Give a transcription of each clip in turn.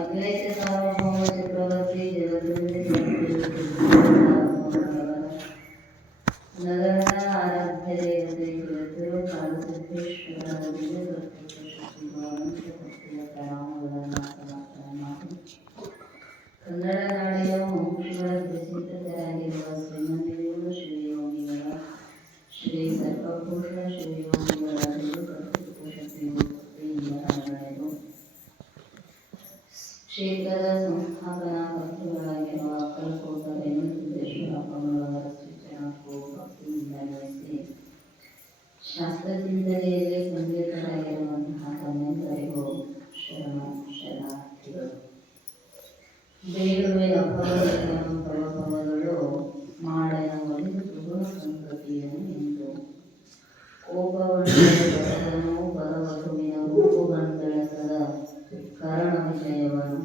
ಅದ್ವೈತ ಸಾರ್ವಭೌಮ ಚಕ್ರವರ್ತಿ ನಗರದ ಆರಾಧ್ಯ ದೇವತೆ ಜಗದ್ಗುರು ಕಾಲಸಿದ್ದೇಶ್ವರ ಭಕ್ತಿಯ ಪ್ರಣಾಮಗಳನ್ನು ಸಮರ್ಪಣೆ ಮಾಡಿ ಕನ್ನಡ ನಾಡಿನ ಮುಖ್ಯಗಳ ಪ್ರಸಿದ್ಧರಾಗಿರುವ ಶ್ರೀಮಂತಿಗಳು ಶ್ರೀ ಯೋಗಿಗಳ ಶ್ರೀ ಸರ್ವಪುರುಷ ಶ್ರೀ ಯೋಗಿಗಳ ಭಕ್ತಿಯಿಂದ ಕ್ಷೇತ್ರದ ಸಂಸ್ಥಾಪನಾ ಕರ್ತೃಗಳಾಗಿರುವ ಅಕ್ಕಲಕೋಟ ರೇಣುಸಿದ್ದೇಶ್ವರ ಮಂಗಳವರ ಸೂಚನಕ್ಕೂ ಭಕ್ತಿಯಿಂದ ನಡೆಸಿ ಶಾಸ್ತ್ರಚಿಂತನೆಯಲ್ಲಿ ಸಂಗೀತರಾಗಿರುವಂತಹ ತಮ್ಮೆಲ್ಲರಿಗೂ ಶರಣಾರ್ಥಿಗಳು. ಬೇಡುವೆ ಅಪವಗಳು ಮಾಡಿನ ಒಲಿದು ಸುಗುಣ ಸಂಗತಿಯನ್ನು ಎಂದು ಕೋಪವನ್ನು ಬರವಧುವಿನ ರೂಪುಗಂಟೆಳೆಸದ ಕರಣ ವಿಷಯವನ್ನು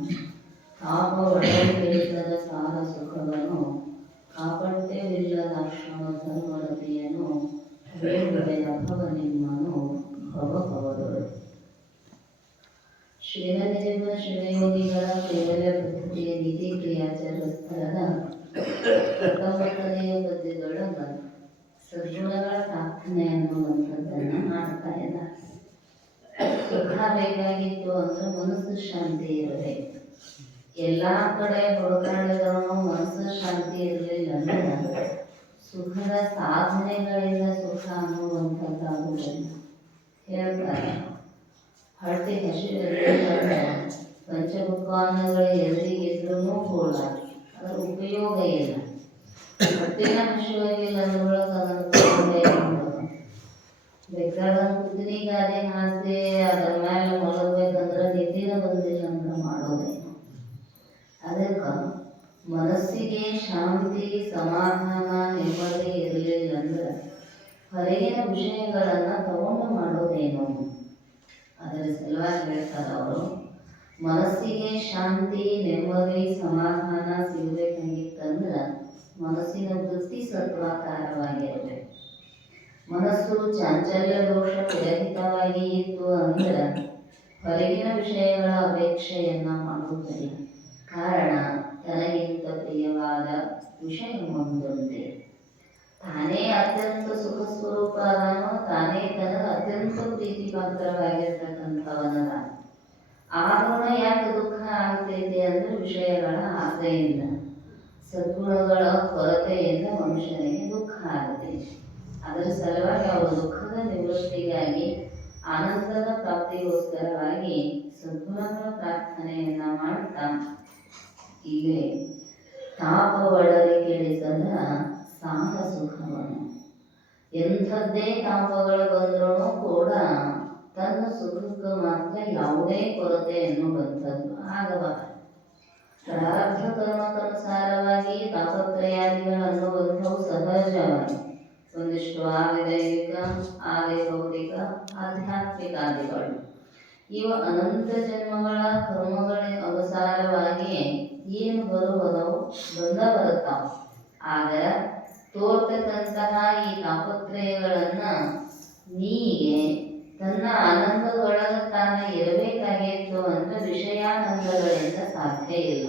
ತಾಪ ಒಡಲಿಗೆಳಿಸದ ಸಾರ ಸುಖವನ್ನು ಕಾಪಟ್ಯವಿಲ್ಲದಾಶ್ರಮ ಧರ್ಮರತಿಯನ್ನು ಬೇಡುವೆ ಅಭವ ನಿಮ್ಮನು ಭವಭವಗಳು. ಶ್ರೀನದಿಜೀವ ಶಿವಯೋಗಿಗಳ ಕೇವಲ ಪದ್ಧತಿಯ ನೀತಿ ಕ್ರಿಯಾಚಾರ ಸ್ಥಳದ 19ನೆಯ ಪದ್ಯದೊಳಗ ಸದ್ಗುಣಗಳ ಪ್ರಾರ್ಥನೆ ಅನ್ನುವಂಥದ್ದನ್ನು ಮಾಡ್ತಾ ಇದ್ದಾರೆ. ಸುಖ ಬೇಕಾಗಿತ್ತು ಅಂದ್ರೆ ಮನಸ್ಸು ಶಾಂತಿ ಇರಬೇಕು. ಎಲ್ಲಾ ಕಡೆ ಹುಡುಕಾಡಿದ್ರು ಮನಸ್ಸು ಶಾಂತಿ ಇರಲಿಲ್ಲ ಅಂದ್ರೆ ಸುಖದ ಸಾಧನೆಗಳಿಂದ ಸುಖ ಅನ್ನುವಂಥದ್ದಾಗುವುದಿಲ್ಲ. ಹೇಳ್ತಾರೆ ಹಟ್ಟಿ ಹಸಿವಿದ್ರೆ ಪಂಚಭುಕ್ವಾನ್ನಗಳು ಎದುರಿಗಿದ್ರೂ ಕೂಡ ಅದರ ಉಪಯೋಗ ಇಲ್ಲ. ಹೊಟ್ಟಿನ ಹಸಿವಾಗಿಲ್ಲ ಅಂದ್ರೊಳಗೆ ಅದನ್ನು ಬೇಕಾದಂಗೆ ಕುದಿನಿ ಗಾದೆ ಹಾಸಿ ಅದ್ರ ಮೇಲೆ ಮಲಗಬೇಕಂದ್ರೆ ನಿದ್ದಿನ ಬಂದಿಲ್ಲ ಅಂದ್ರೆ ಮಾಡೋದೇನು. ಅದಕ್ಕೆ ಮನಸ್ಸಿಗೆ ಶಾಂತಿ ಸಮಾಧಾನ ನೆಮ್ಮದಿ ಇರಲಿಲ್ಲ ಅಂದ್ರೆ ಹೊರಗಿನ ವಿಷಯಗಳನ್ನು ತಗೊಂಡು ಮಾಡೋದೇನು. ಅದರ ಸಲುವಾಗಿ ಹೇಳ್ತಾರೆ ಅವರು, ಮನಸ್ಸಿಗೆ ಶಾಂತಿ ನೆಮ್ಮದಿ ಸಮಾಧಾನ ಸಿಗಬೇಕಂಗಿತ್ತಂದ್ರೆ ಮನಸ್ಸಿನ ವೃತ್ತಿ ಸತ್ವಾಕಾರವಾಗಿರಬೇಕು. ಮನಸ್ಸು ಚಾಂಚಲ್ಯ ದೋಷ ವಿರಹಿತವಾಗಿ ಇತ್ತು ಅಂದ್ರೆ ಹೊರಗಿನ ವಿಷಯಗಳ ಅಪೇಕ್ಷೆಯನ್ನ ಮಾಡುವುದಿಲ್ಲ. ಕಾರಣ ತನಗಿಂತ ಪ್ರಿಯವಾದ ವಿಷಯ ಒಂದೊಂದೇ. ತಾನೇ ಅತ್ಯಂತ ಸುಖ ಸ್ವರೂಪ ಅದನೋ, ತಾನೇ ತನಗೆ ಅತ್ಯಂತ ಪ್ರೀತಿ ಪಾತ್ರವಾಗಿರ್ತಕ್ಕಂಥವನದ. ಆಗುಣ ಯಾಕೆ ದುಃಖ ಆಗ್ತೈತಿ ಅಂದ್ರೆ ವಿಷಯಗಳ ಆಸೆಯಿಂದ, ಸದ್ಗುಣಗಳ ಕೊರತೆಯಿಂದ ಮನುಷ್ಯನಿಗೆ ದುಃಖ ಆಗ್ತೈತಿ. ಅದರ ಸಲುವಾಗಿ ಅವರು ದುಃಖದ ನಿವೃತ್ತಿಗಾಗಿ ಆನಂದದ ಪ್ರಾಪ್ತಿಗೋಸ್ಕರವಾಗಿ ಸದ್ಗುಣಗಳ ಪ್ರಾರ್ಥನೆಯನ್ನ ಮಾಡ್ತಾ ಹೀಗೆ ತಾಪ ಒಡಲಿ ಕೆಡಿಸದ ಸಾರ ಸುಖವನ್ನು, ಎಂಥದ್ದೇ ತಾಪಗಳು ಬಂದರೂ ಕೂಡ ತನ್ನ ಸುಖಕ್ಕೆ ಮಾತ್ರ ಯಾವುದೇ ಕೊರತೆ ಎನ್ನುವಂಥದ್ದು ಆಗಬಾರದು. ಪ್ರಾರಬ್ಧ ಕರ್ಮಕ್ಕನುಸಾರವಾಗಿ ತಾಪತ್ರಯಾದಿಗಳು ಅನ್ನುವಂಥವು ಸಹಜವಾಗಿ ಒಂದಿಷ್ಟು ಆದಿದೈವಿಕ ಆದಿಭೌತಿಕ ಆಧ್ಯಾತ್ಮಿಕಾದಿಗಳು ಇವು ಅನಂತ ಜನ್ಮಗಳ ಕರ್ಮಗಳ ಅನುಸಾರವಾಗಿ ಏನು ಬರುವುದವು ಬರುತ್ತಾವ. ಆದರೆ ತೋರ್ತಕ್ಕಂತಹ ಈ ತಾಪತ್ರಯಗಳನ್ನ ನೀಗೆ ತನ್ನ ಆನಂದದೊಳಗ ತಾನ ಇರಬೇಕಾಗಿತ್ತು ಅಂದ್ರೆ ವಿಷಯಾನಂದಗಳಿಂದ ಸಾಧ್ಯ ಇಲ್ಲ.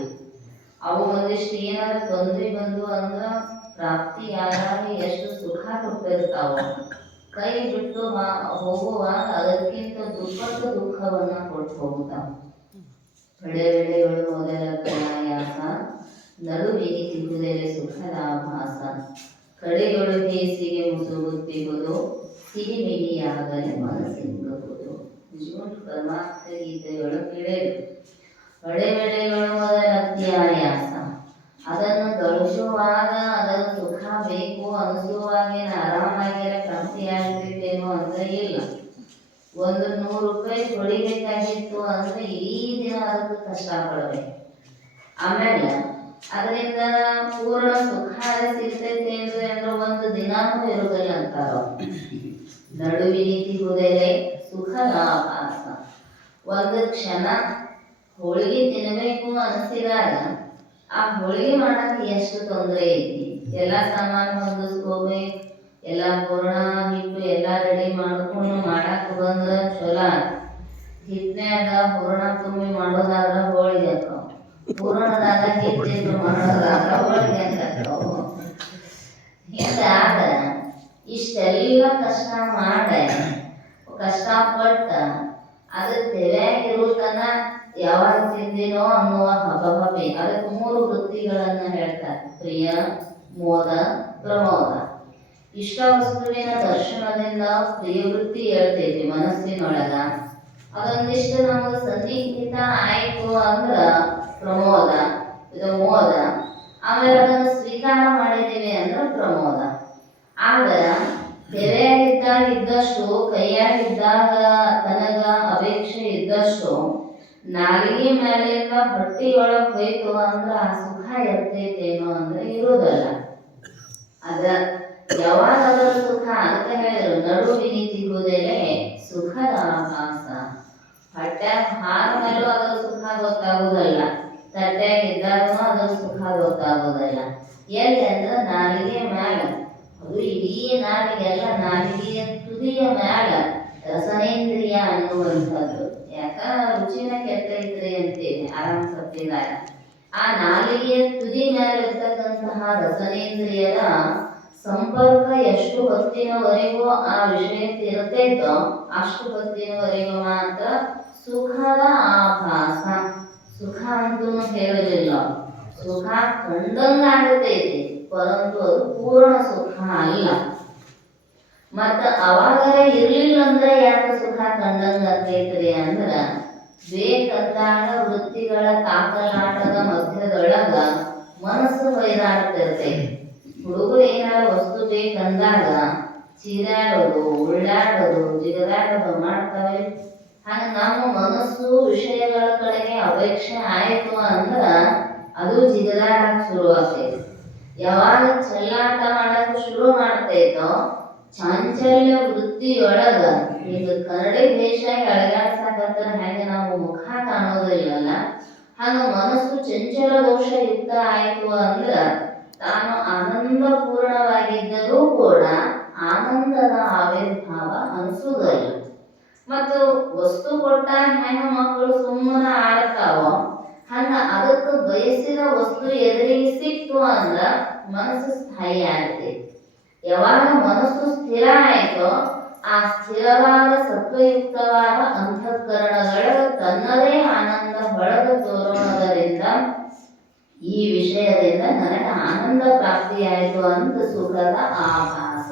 ಅವು ಒಂದಿಷ್ಟು ಏನಾದ್ರು ತೊಂದರೆ ಬಂದು ಅಂದ್ರೆ ಪ್ರಾಪ್ತಿಯಾದಾಗ ಎಷ್ಟು ಸುಖ ಕೊಟ್ಟಿರ್ತಾವ, ಕೈ ಬಿಟ್ಟು ಹೋಗುವಾಗ ಅದಕ್ಕಿಂತ ದುಪ್ಪಟ್ಟು ದುಃಖವನ್ನ ಕೊಟ್ಟು ಹೋಗ್ತಾವ. ಬೆಳೆ ಬೆಳೆಗಳು ಮೊದಲ ಪ್ರಯಾಸ, ನಡುವಿಗೆ ಸಿಗುವುದೇ ಸುಖದ ಆಭಾಸ, ಕಡೆಗಳು ಕೇಸಿಗೆ ಮುಸುಗುತ್ತಿಗುವುದು, ಸಿಹಿ ಮಿಗಿಯಾಗಲೇ ಮನಸ್ಸಿಂಗುವುದು. ನಿಜವಾಗ್ಲೂ ಪರಮಾರ್ಥ ಗೀತೆಗಳು ಕೇಳೇರು. ಬೆಳೆ ಬೆಳೆಗಳು ಮೊದಲ ಅತ್ಯಾಯಾಸ, ಅದನ್ನು ಗಳಿಸುವಾಗ ಅದನ್ನು ಸುಖ ಬೇಕು ಅನಿಸುವಾಗ ಆರಾಮಾಗಿರ ಪ್ರಾಪ್ತಿಯಾಗ್ತೈತೇನೋ ಅಂದ್ರೆ ಇಲ್ಲ. ಒಂದು 100 ರೂಪಾಯಿ ಹೊಡಿಬೇಕಾಗಿತ್ತು ಅಂದ್ರೆ ಇಡೀ ದಿನ ಅದಕ್ಕೆ ಕಷ್ಟಪಡಬೇಕು. ಆಮೇಲೆ ಅದರಿಂದ ಪೂರ್ಣ ಸುಖ ಸಿಗ್ತೈತೆ ಅಂದ್ರೆ ಒಂದು ದಿನಾನೂ ಇರುವುದಿಲ್ಲ ಅಂತಾರ. ನಡುವಿನಿತಿಗುವುದೇ ಸುಖದ ಆಭಾಸ. ಒಂದು ಕ್ಷಣ ಹೋಳಿಗೆ ತಿನ್ನಬೇಕು ಅನಿಸಿದಾಗ ಆ ಹೋಳಿಗೆ ಮಾಡಕ್ಕೆ ಎಷ್ಟು ತೊಂದರೆ ಐತಿ. ಎಲ್ಲ ಸಾಮಾನು ಹೊಂದಿಸ್ಕೋಬೇಕು, ಎಲ್ಲ ಪೂರ್ಣ ಹಿಟ್ಟು ಎಲ್ಲ ರೆಡಿ ಮಾಡ್ಕೊಂಡು ಮಾಡಕ್ಕೆ ಬಂದ್ರೆ ಚಲೋ. ಹಿಟ್ನ್ಯಾಗ ಹೂರಣ ತುಂಬಿ ಮಾಡೋದಾದ್ರೆ ಹೋಳಿಗೆ ಪೂರಣದಾಗ ಹೆಚ್ಚೆಂದು ಮಾಡೋದಾಗ ಹೋಳಿಗೆ ಅಂತಾವು. ಹಿಂಗಾದ ಇಷ್ಟೆಲ್ಲ ಕಷ್ಟ ಮಾಡಿ ಕಷ್ಟಪಟ್ಟ ಅದು ತೆರೆಯಾಗಿರುತ್ತನ ಯಾವಾಗ ತಿಂದಿನೋ ಅನ್ನುವ ಹಬಹಬೆ. ಅದಕ್ಕೆ 3 ವೃತ್ತಿಗಳನ್ನ ಹೇಳ್ತಾರೆ: ಪ್ರಿಯ, ಮೋದ, ಪ್ರಮೋದ. ಇಷ್ಟ ವಸ್ತುವಿನ ದರ್ಶನದಿಂದ ಪ್ರಿಯ ವೃತ್ತಿ ಹೇಳ್ತೈತಿ ಮನಸ್ಸಿನೊಳಗ. ಅದೊಂದಿಷ್ಟು ನಮಗೆ ಸನ್ನಿಹಿತ ಆಯ್ತು ಅಂದ್ರ ಪ್ರಮೋದ, ಇದು ಮೋದ. ಆಮೇಲೆ ಅದನ್ನು ಸ್ವೀಕಾರ ಮಾಡಿದ್ದೀವಿ ಅಂದ್ರೆ ಪ್ರಮೋದ. ಆದ್ರೆ ತೆರೆಯಾಗಿದ್ದಾಗ ಇದ್ದಷ್ಟು, ಕೈಯಾಗಿದ್ದಾಗ ತನಗ ಅಪೇಕ್ಷೆ ಇದ್ದಷ್ಟು, ನಾಲಿಗೆ ಮೇಲಿಂದ ಹೊಟ್ಟಿಯೊಳಗೆ ಹೋಯ್ತು ಅಂದ್ರೆ ಆ ಸುಖ ಇರ್ತೈತೇನೋ ಅಂದ್ರೆ ಇರೋದಲ್ಲ. ಅದ ಯಾವಾಗ ಅದರ ಸುಖ ಅಂತ ಹೇಳಿದ್ರು, ನಡು ವಿನೀತಿಗುವುದೇನೆ ಸುಖದ ಆಭಾಸ. ಹೊಟ್ಯಾಗ ಹಾರ ಮೇಲೂ ಅದರ ಸುಖ ಗೊತ್ತಾಗುವುದಲ್ಲ, ತಟ್ಟೆಯಾಗಿದ್ದಾಗೂ ಅದರ ಸುಖ ಗೊತ್ತಾಗುವುದಲ್ಲ. ಎಲ್ಲಿ ಅಂದ್ರೆ ನಾಲಿಗೆ ಮ್ಯಾಲ, ಅದು ಇಡೀ ನಾಲಿಗೆಲ್ಲ ನಾಲಿಗೆಯ ತುದಿಯ ಮ್ಯಾಲ ರಸನೇಂದ್ರಿಯ ಅನ್ನುವಂಥದ್ದು. ಯಾಕ ರುಚಿನ ಕೆಟ್ಟೈತ್ರಿ ಅಂತೇಳಿ ಆರಾಮ್ ಸತ್ತಿದಾಗ ಆ ನಾಲಿಗೆಯ ತುದಿ ಮ್ಯಾಲ ಇರ್ತಕ್ಕಂತಹ ರಸನೇಂದ್ರಿಯದ ಸಂಪರ್ಕ ಎಷ್ಟು ಹೊತ್ತಿನವರೆಗೂ ಆ ವಿಷಯಕ್ಕೆ ಇರ್ತೈತೋ ಅಷ್ಟು ಹೊತ್ತಿನವರೆಗೂ ಮಾತ್ರ ಸುಖದ ಆಭಾಸ. ಸುಖ ಅಂತೂ ಹೇಳಲಿಲ್ಲ, ಸುಖ ಕಂಡಂಗಾಗುತ್ತೈತಿ, ಪರಂತು ಅದು ಪೂರ್ಣ ಸುಖ ಅಲ್ಲ. ಮತ್ತ ಅವಾಗರ ಇರ್ಲಿಲ್ಲ ಅಂದ್ರೆ ಯಾಕೆ ಸುಖ ಕಂಡಂಗಾಗ್ತೈತ್ರಿ ಅಂದ್ರ, ಬೇಕಂದಾಗ ವೃತ್ತಿಗಳ ತಾಕಲಾಟದ ಮಧ್ಯದೊಳಗ ಮನಸ್ಸು ಹೊಯ್ದಾಡ್ತಿರ್ತೈತಿ. ಹುಡುಗರು ಏನಾದ್ರು ವಸ್ತು ಬೇಕಂದಾಗ ಚೀರಾಡೋದು, ಉಳ್ಳಾಡೋದು, ಜಿಗದಾಡೋದು ಮಾಡ್ತವೆ. ಹಂಗ ನಮ್ಮ ಮನಸ್ಸು ವಿಷಯಗಳ ಕಡೆಗೆ ಅಪೇಕ್ಷೆ ಆಯ್ತು ಅಂದ್ರ ಅದು ಜಿಗದಾಡಕ್ ಶುರು ಆಗ್ತೈತಿ. ಯಾವಾಗ ಚೆಲ್ಲಾಟ ಮಾಡಕ್ ಶುರು ಮಾಡ್ತೈತೋ ಚಾಂಚಲ್ಯ ವೃತ್ತಿಯೊಳಗ, ಈಗ ಕನ್ನಡಿ ವೇಷ ಅಳಗಾಡ್ಸಕತ್ರ ಹೆಂಗ ನಾವು ಮುಖ ಕಾಣೋದಿಲ್ಲಲ್ಲ, ಹಂಗ ಮನಸ್ಸು ಚಂಚಲ ದೋಷ ಯುಕ್ತ ಆಯ್ತು ಅಂದ್ರ ತಾನು ಆನಂದ ಪೂರ್ಣವಾಗಿದ್ದರೂ ಕೂಡ ಆನಂದದ ಆವಿರ್ಭಾವ ಅನಿಸುವುದಿಲ್ಲ. ಮತ್ತು ವಸ್ತು ಕೊಟ್ಟಾಗ ಹೆಂಗ ಮಕ್ಕಳು ಸುಮ್ಮನೆ ಆಡ್ತಾವೋ ಹಂಗ ಅದಕ್ಕೆ ಬಯಸಿದ ವಸ್ತು ಎದುರಿಗೆ ಸಿಕ್ತು ಅಂದ್ರ ಮನಸ್ಸು ಸ್ಥಾಯಿ ಆಗ್ತೈತಿ. ಯಾವಾಗ ಮನಸ್ಸು ಸ್ಥಿರ ಆಯ್ತೋ ಆ ಸ್ಥಿರವಾದ ಸತ್ವಯುಕ್ತವಾದ ಅಂತಃಕರಣಗಳ ತನ್ನದೇ ಆನಂದ ಹೊಳೆದು ತೋರುವುದರಿಂದ ಈ ವಿಷಯದಿಂದ ನನಗೆ ಆನಂದ ಪ್ರಾಪ್ತಿಯಾಯಿತು ಅಂತ ಸುಖದ ಆಭಾಸ.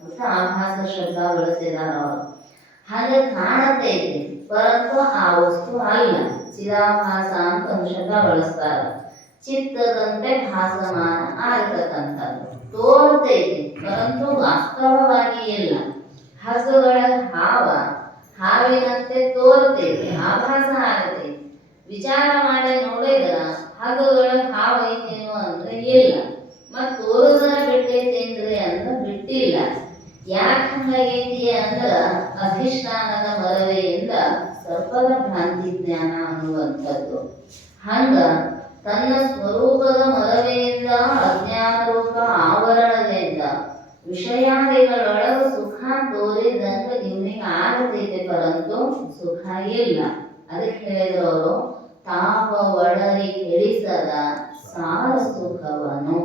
ಮತ್ತು ಆಭಾಸ ಶಬ್ದ ಬಳಸಿದಾರ ಅವರು. ಹಾಗೆ ಕಾಣತೈತಿ, ಪರಂತು ಆ ವಸ್ತು ಅಲ್ಲ. ಚಿದಾಭಾಸ ಅಂತ ಒಂದು ಶಬ್ದ ಬಳಸ್ತಾರ. ಚಿತ್ತದಂತೆ ಭಾಸಮಾನ ಆಗತಕ್ಕಂಥದ್ದು ತೋರ್ತೈತಿ, ಪರಂತು ವಾಸ್ತವವಾಗಿ ಇಲ್ಲ. ಹಸುಗಳ ಹಾವಿನಂತೆ ತೋರ್ತೈತಿ, ಆಭಾಸ ಆಗತೈತಿ. ವಿಚಾರ ಮಾಡಿ ನೋಡಿದ್ರ ಹಸುಗಳ ಹಾವು ಐತೇನು ಅಂದ್ರೆ ಇಲ್ಲ, ಮತ್ ತೋರುದರ ಬಿಟ್ಟೈತೇನ್ರಿ ಅಂದ್ರೆ ಬಿಟ್ಟಿಲ್ಲ. ಯಾಕೆ ಹಂಗಾಗೈತಿ ಅಂದ್ರ ಅಧಿಷ್ಠಾನದ ಮರವೆಯಿಂದ ಸರ್ಪದ ಭ್ರಾಂತಿ ಜ್ಞಾನ ಅನ್ನುವಂಥದ್ದು. ಹಂಗ ತನ್ನ ಸ್ವರೂಪದ ಮರವೆಯಿಂದ ಅಜ್ಞಾನ ರೂಪ ಆವರಣದಿಂದ ವಿಷಯಾದಿಗಳೊಳಗ ಸುಖ ತೋರಿದಂಗ ಇವನಿಗೆ ಆಗತೈತೆ, ಪರಂತು ಸುಖ ಇಲ್ಲ. ಅದಕ್ಕೆ ಹೇಳಿದ್ರು ಅವರು, ತಾಪ ಒಡರಿ ಕೆಡಿಸದ ಸಾರ ಸುಖವನು.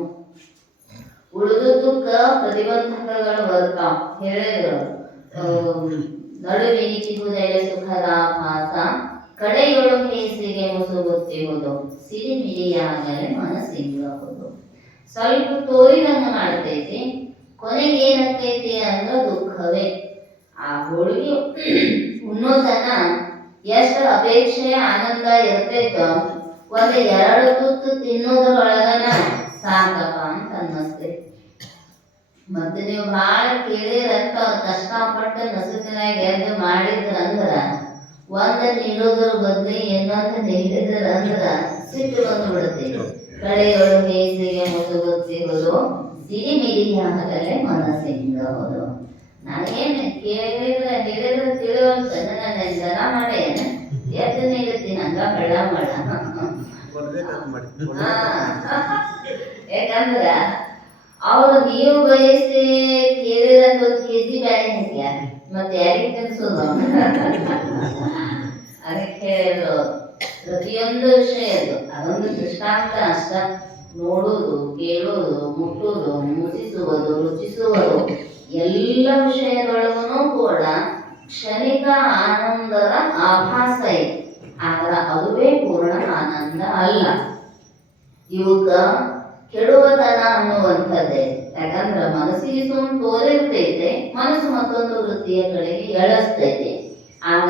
ಉಳಿದುದಕ್ಕ ಪ್ರತಿಬಂಧಕಗಳು ಬರ್ತಾವ. ಹೇಳಿದ್ರು ನಡುವಿನಿತಿಗುದೆಲೆ ಸುಖದ ಆಭಾಸ, ಕಡೆಯೊಳು ಹೇಸಿಗೆ ಮುಸುಗುತ್ತಿರುವುದು, ಸಿರಿಮಿರಿಯಾಗಲೇ ಮನಸ್ಸಿಂಗಬಹುದು. ಸ್ವಲ್ಪ ತೋರಿದಂಗ ಮಾಡ್ತೈತಿ, ಕೊನೆಗೆ ಏನಾಗ್ತೈತಿ ಅಂದ್ರೆ ದುಃಖವೇ. ಆ ಹೋಳಿಗೆ ಉಣ್ಣೋದನ್ನ ಎಷ್ಟು ಅಪೇಕ್ಷೆಯ ಆನಂದ ಇರ್ತೈತೋ ಒಂದು 2 ತುತ್ತು ತಿನ್ನೋದ್ರೊಳಗನ ಸಾಕಪ್ಪ ಅಂತ ಅನ್ನಿಸ್ತೈತಿ. ಮತ್ತೆ ನೀವು ಬಹಳ ಕೇಳಿರಂತ ಕಷ್ಟಪಟ್ಟು ನಸುಕಿನಾಗ ಎದ್ದು ಮಾಡಿದ್ರಂದ್ರ ಒಂದ್ ನೀಡೋದ್ರ ಬದ್ಲಿ ಇನ್ನೊಂದು ನೀಡಿದ್ರಂದ್ರ ಸಿಟ್ಟು ಬಂದು ಬಿಡುತ್ತೈತಿ. ಕಡೆಯೊಳು ಹೇಸಿಗೆ ಮುಸುಗುತ್ತಿರುವುದು, ಸಿರಿಮಿರಿಯಾಗಲೇ ಮನಸ್ಸಿಂದ ಹೋದು. ನಾನೇನು ಕೇಳಿದ್ರೆ ಹೇಳಿದ್ರೆ ತಿಳಿಯುವಂತ ನನ್ನ ಜನ ಮಾಡೇನ ಎದ್ದು ನೀಡುತ್ತೀನಿ ಹಂಗ ಬೆಳ ಮಾಡ. ಯಾಕಂದ್ರ ಅವ್ರು ನೀವು ಬಯಸಿ ಕೇಳಿದಂತ 1 kg ಬ್ಯಾಳೆ ಹಾಕ್ಯಾರ, ಮತ್ತೆ ಯಾರಿಗೆ ತಿನ್ಸೋದು? ಅದಕ್ಕೆ ಹೇಳಿದ್ರು ಪ್ರತಿಯೊಂದು ವಿಷಯದ್ದು ಅದೊಂದು ದೃಷ್ಟಾಂತ ಅಷ್ಟ. ನೋಡುವುದು, ಕೇಳುವುದು, ಮುಟ್ಟುವುದು, ಮುಸಿಸುವುದು, ರುಚಿಸುವುದು ಎಲ್ಲ ವಿಷಯದೊಳಗೂ ಕೂಡ ಕ್ಷಣಿಕ ಆನಂದದ ಆಭಾಸ ಇದೆ. ಆದ್ರೆ ಅದುವೇ ಪೂರ್ಣ ಆನಂದ ಅಲ್ಲ. ಇವಕ್ಕ ಕೆಡುವತನ ಅನ್ನುವಂಥದ್ದೇ. ಯಾಕಂದ್ರೆ ಮನಸ್ಸಿಗೆ ಸುಮ್ ತೋರಿರ್ತೈತೆ, ಮನಸ್ಸು ಮತ್ತೊಂದು ವೃತ್ತಿಯ ಕಡೆಗೆ ಎಳಸ್ತೈತೆ. ಆಗ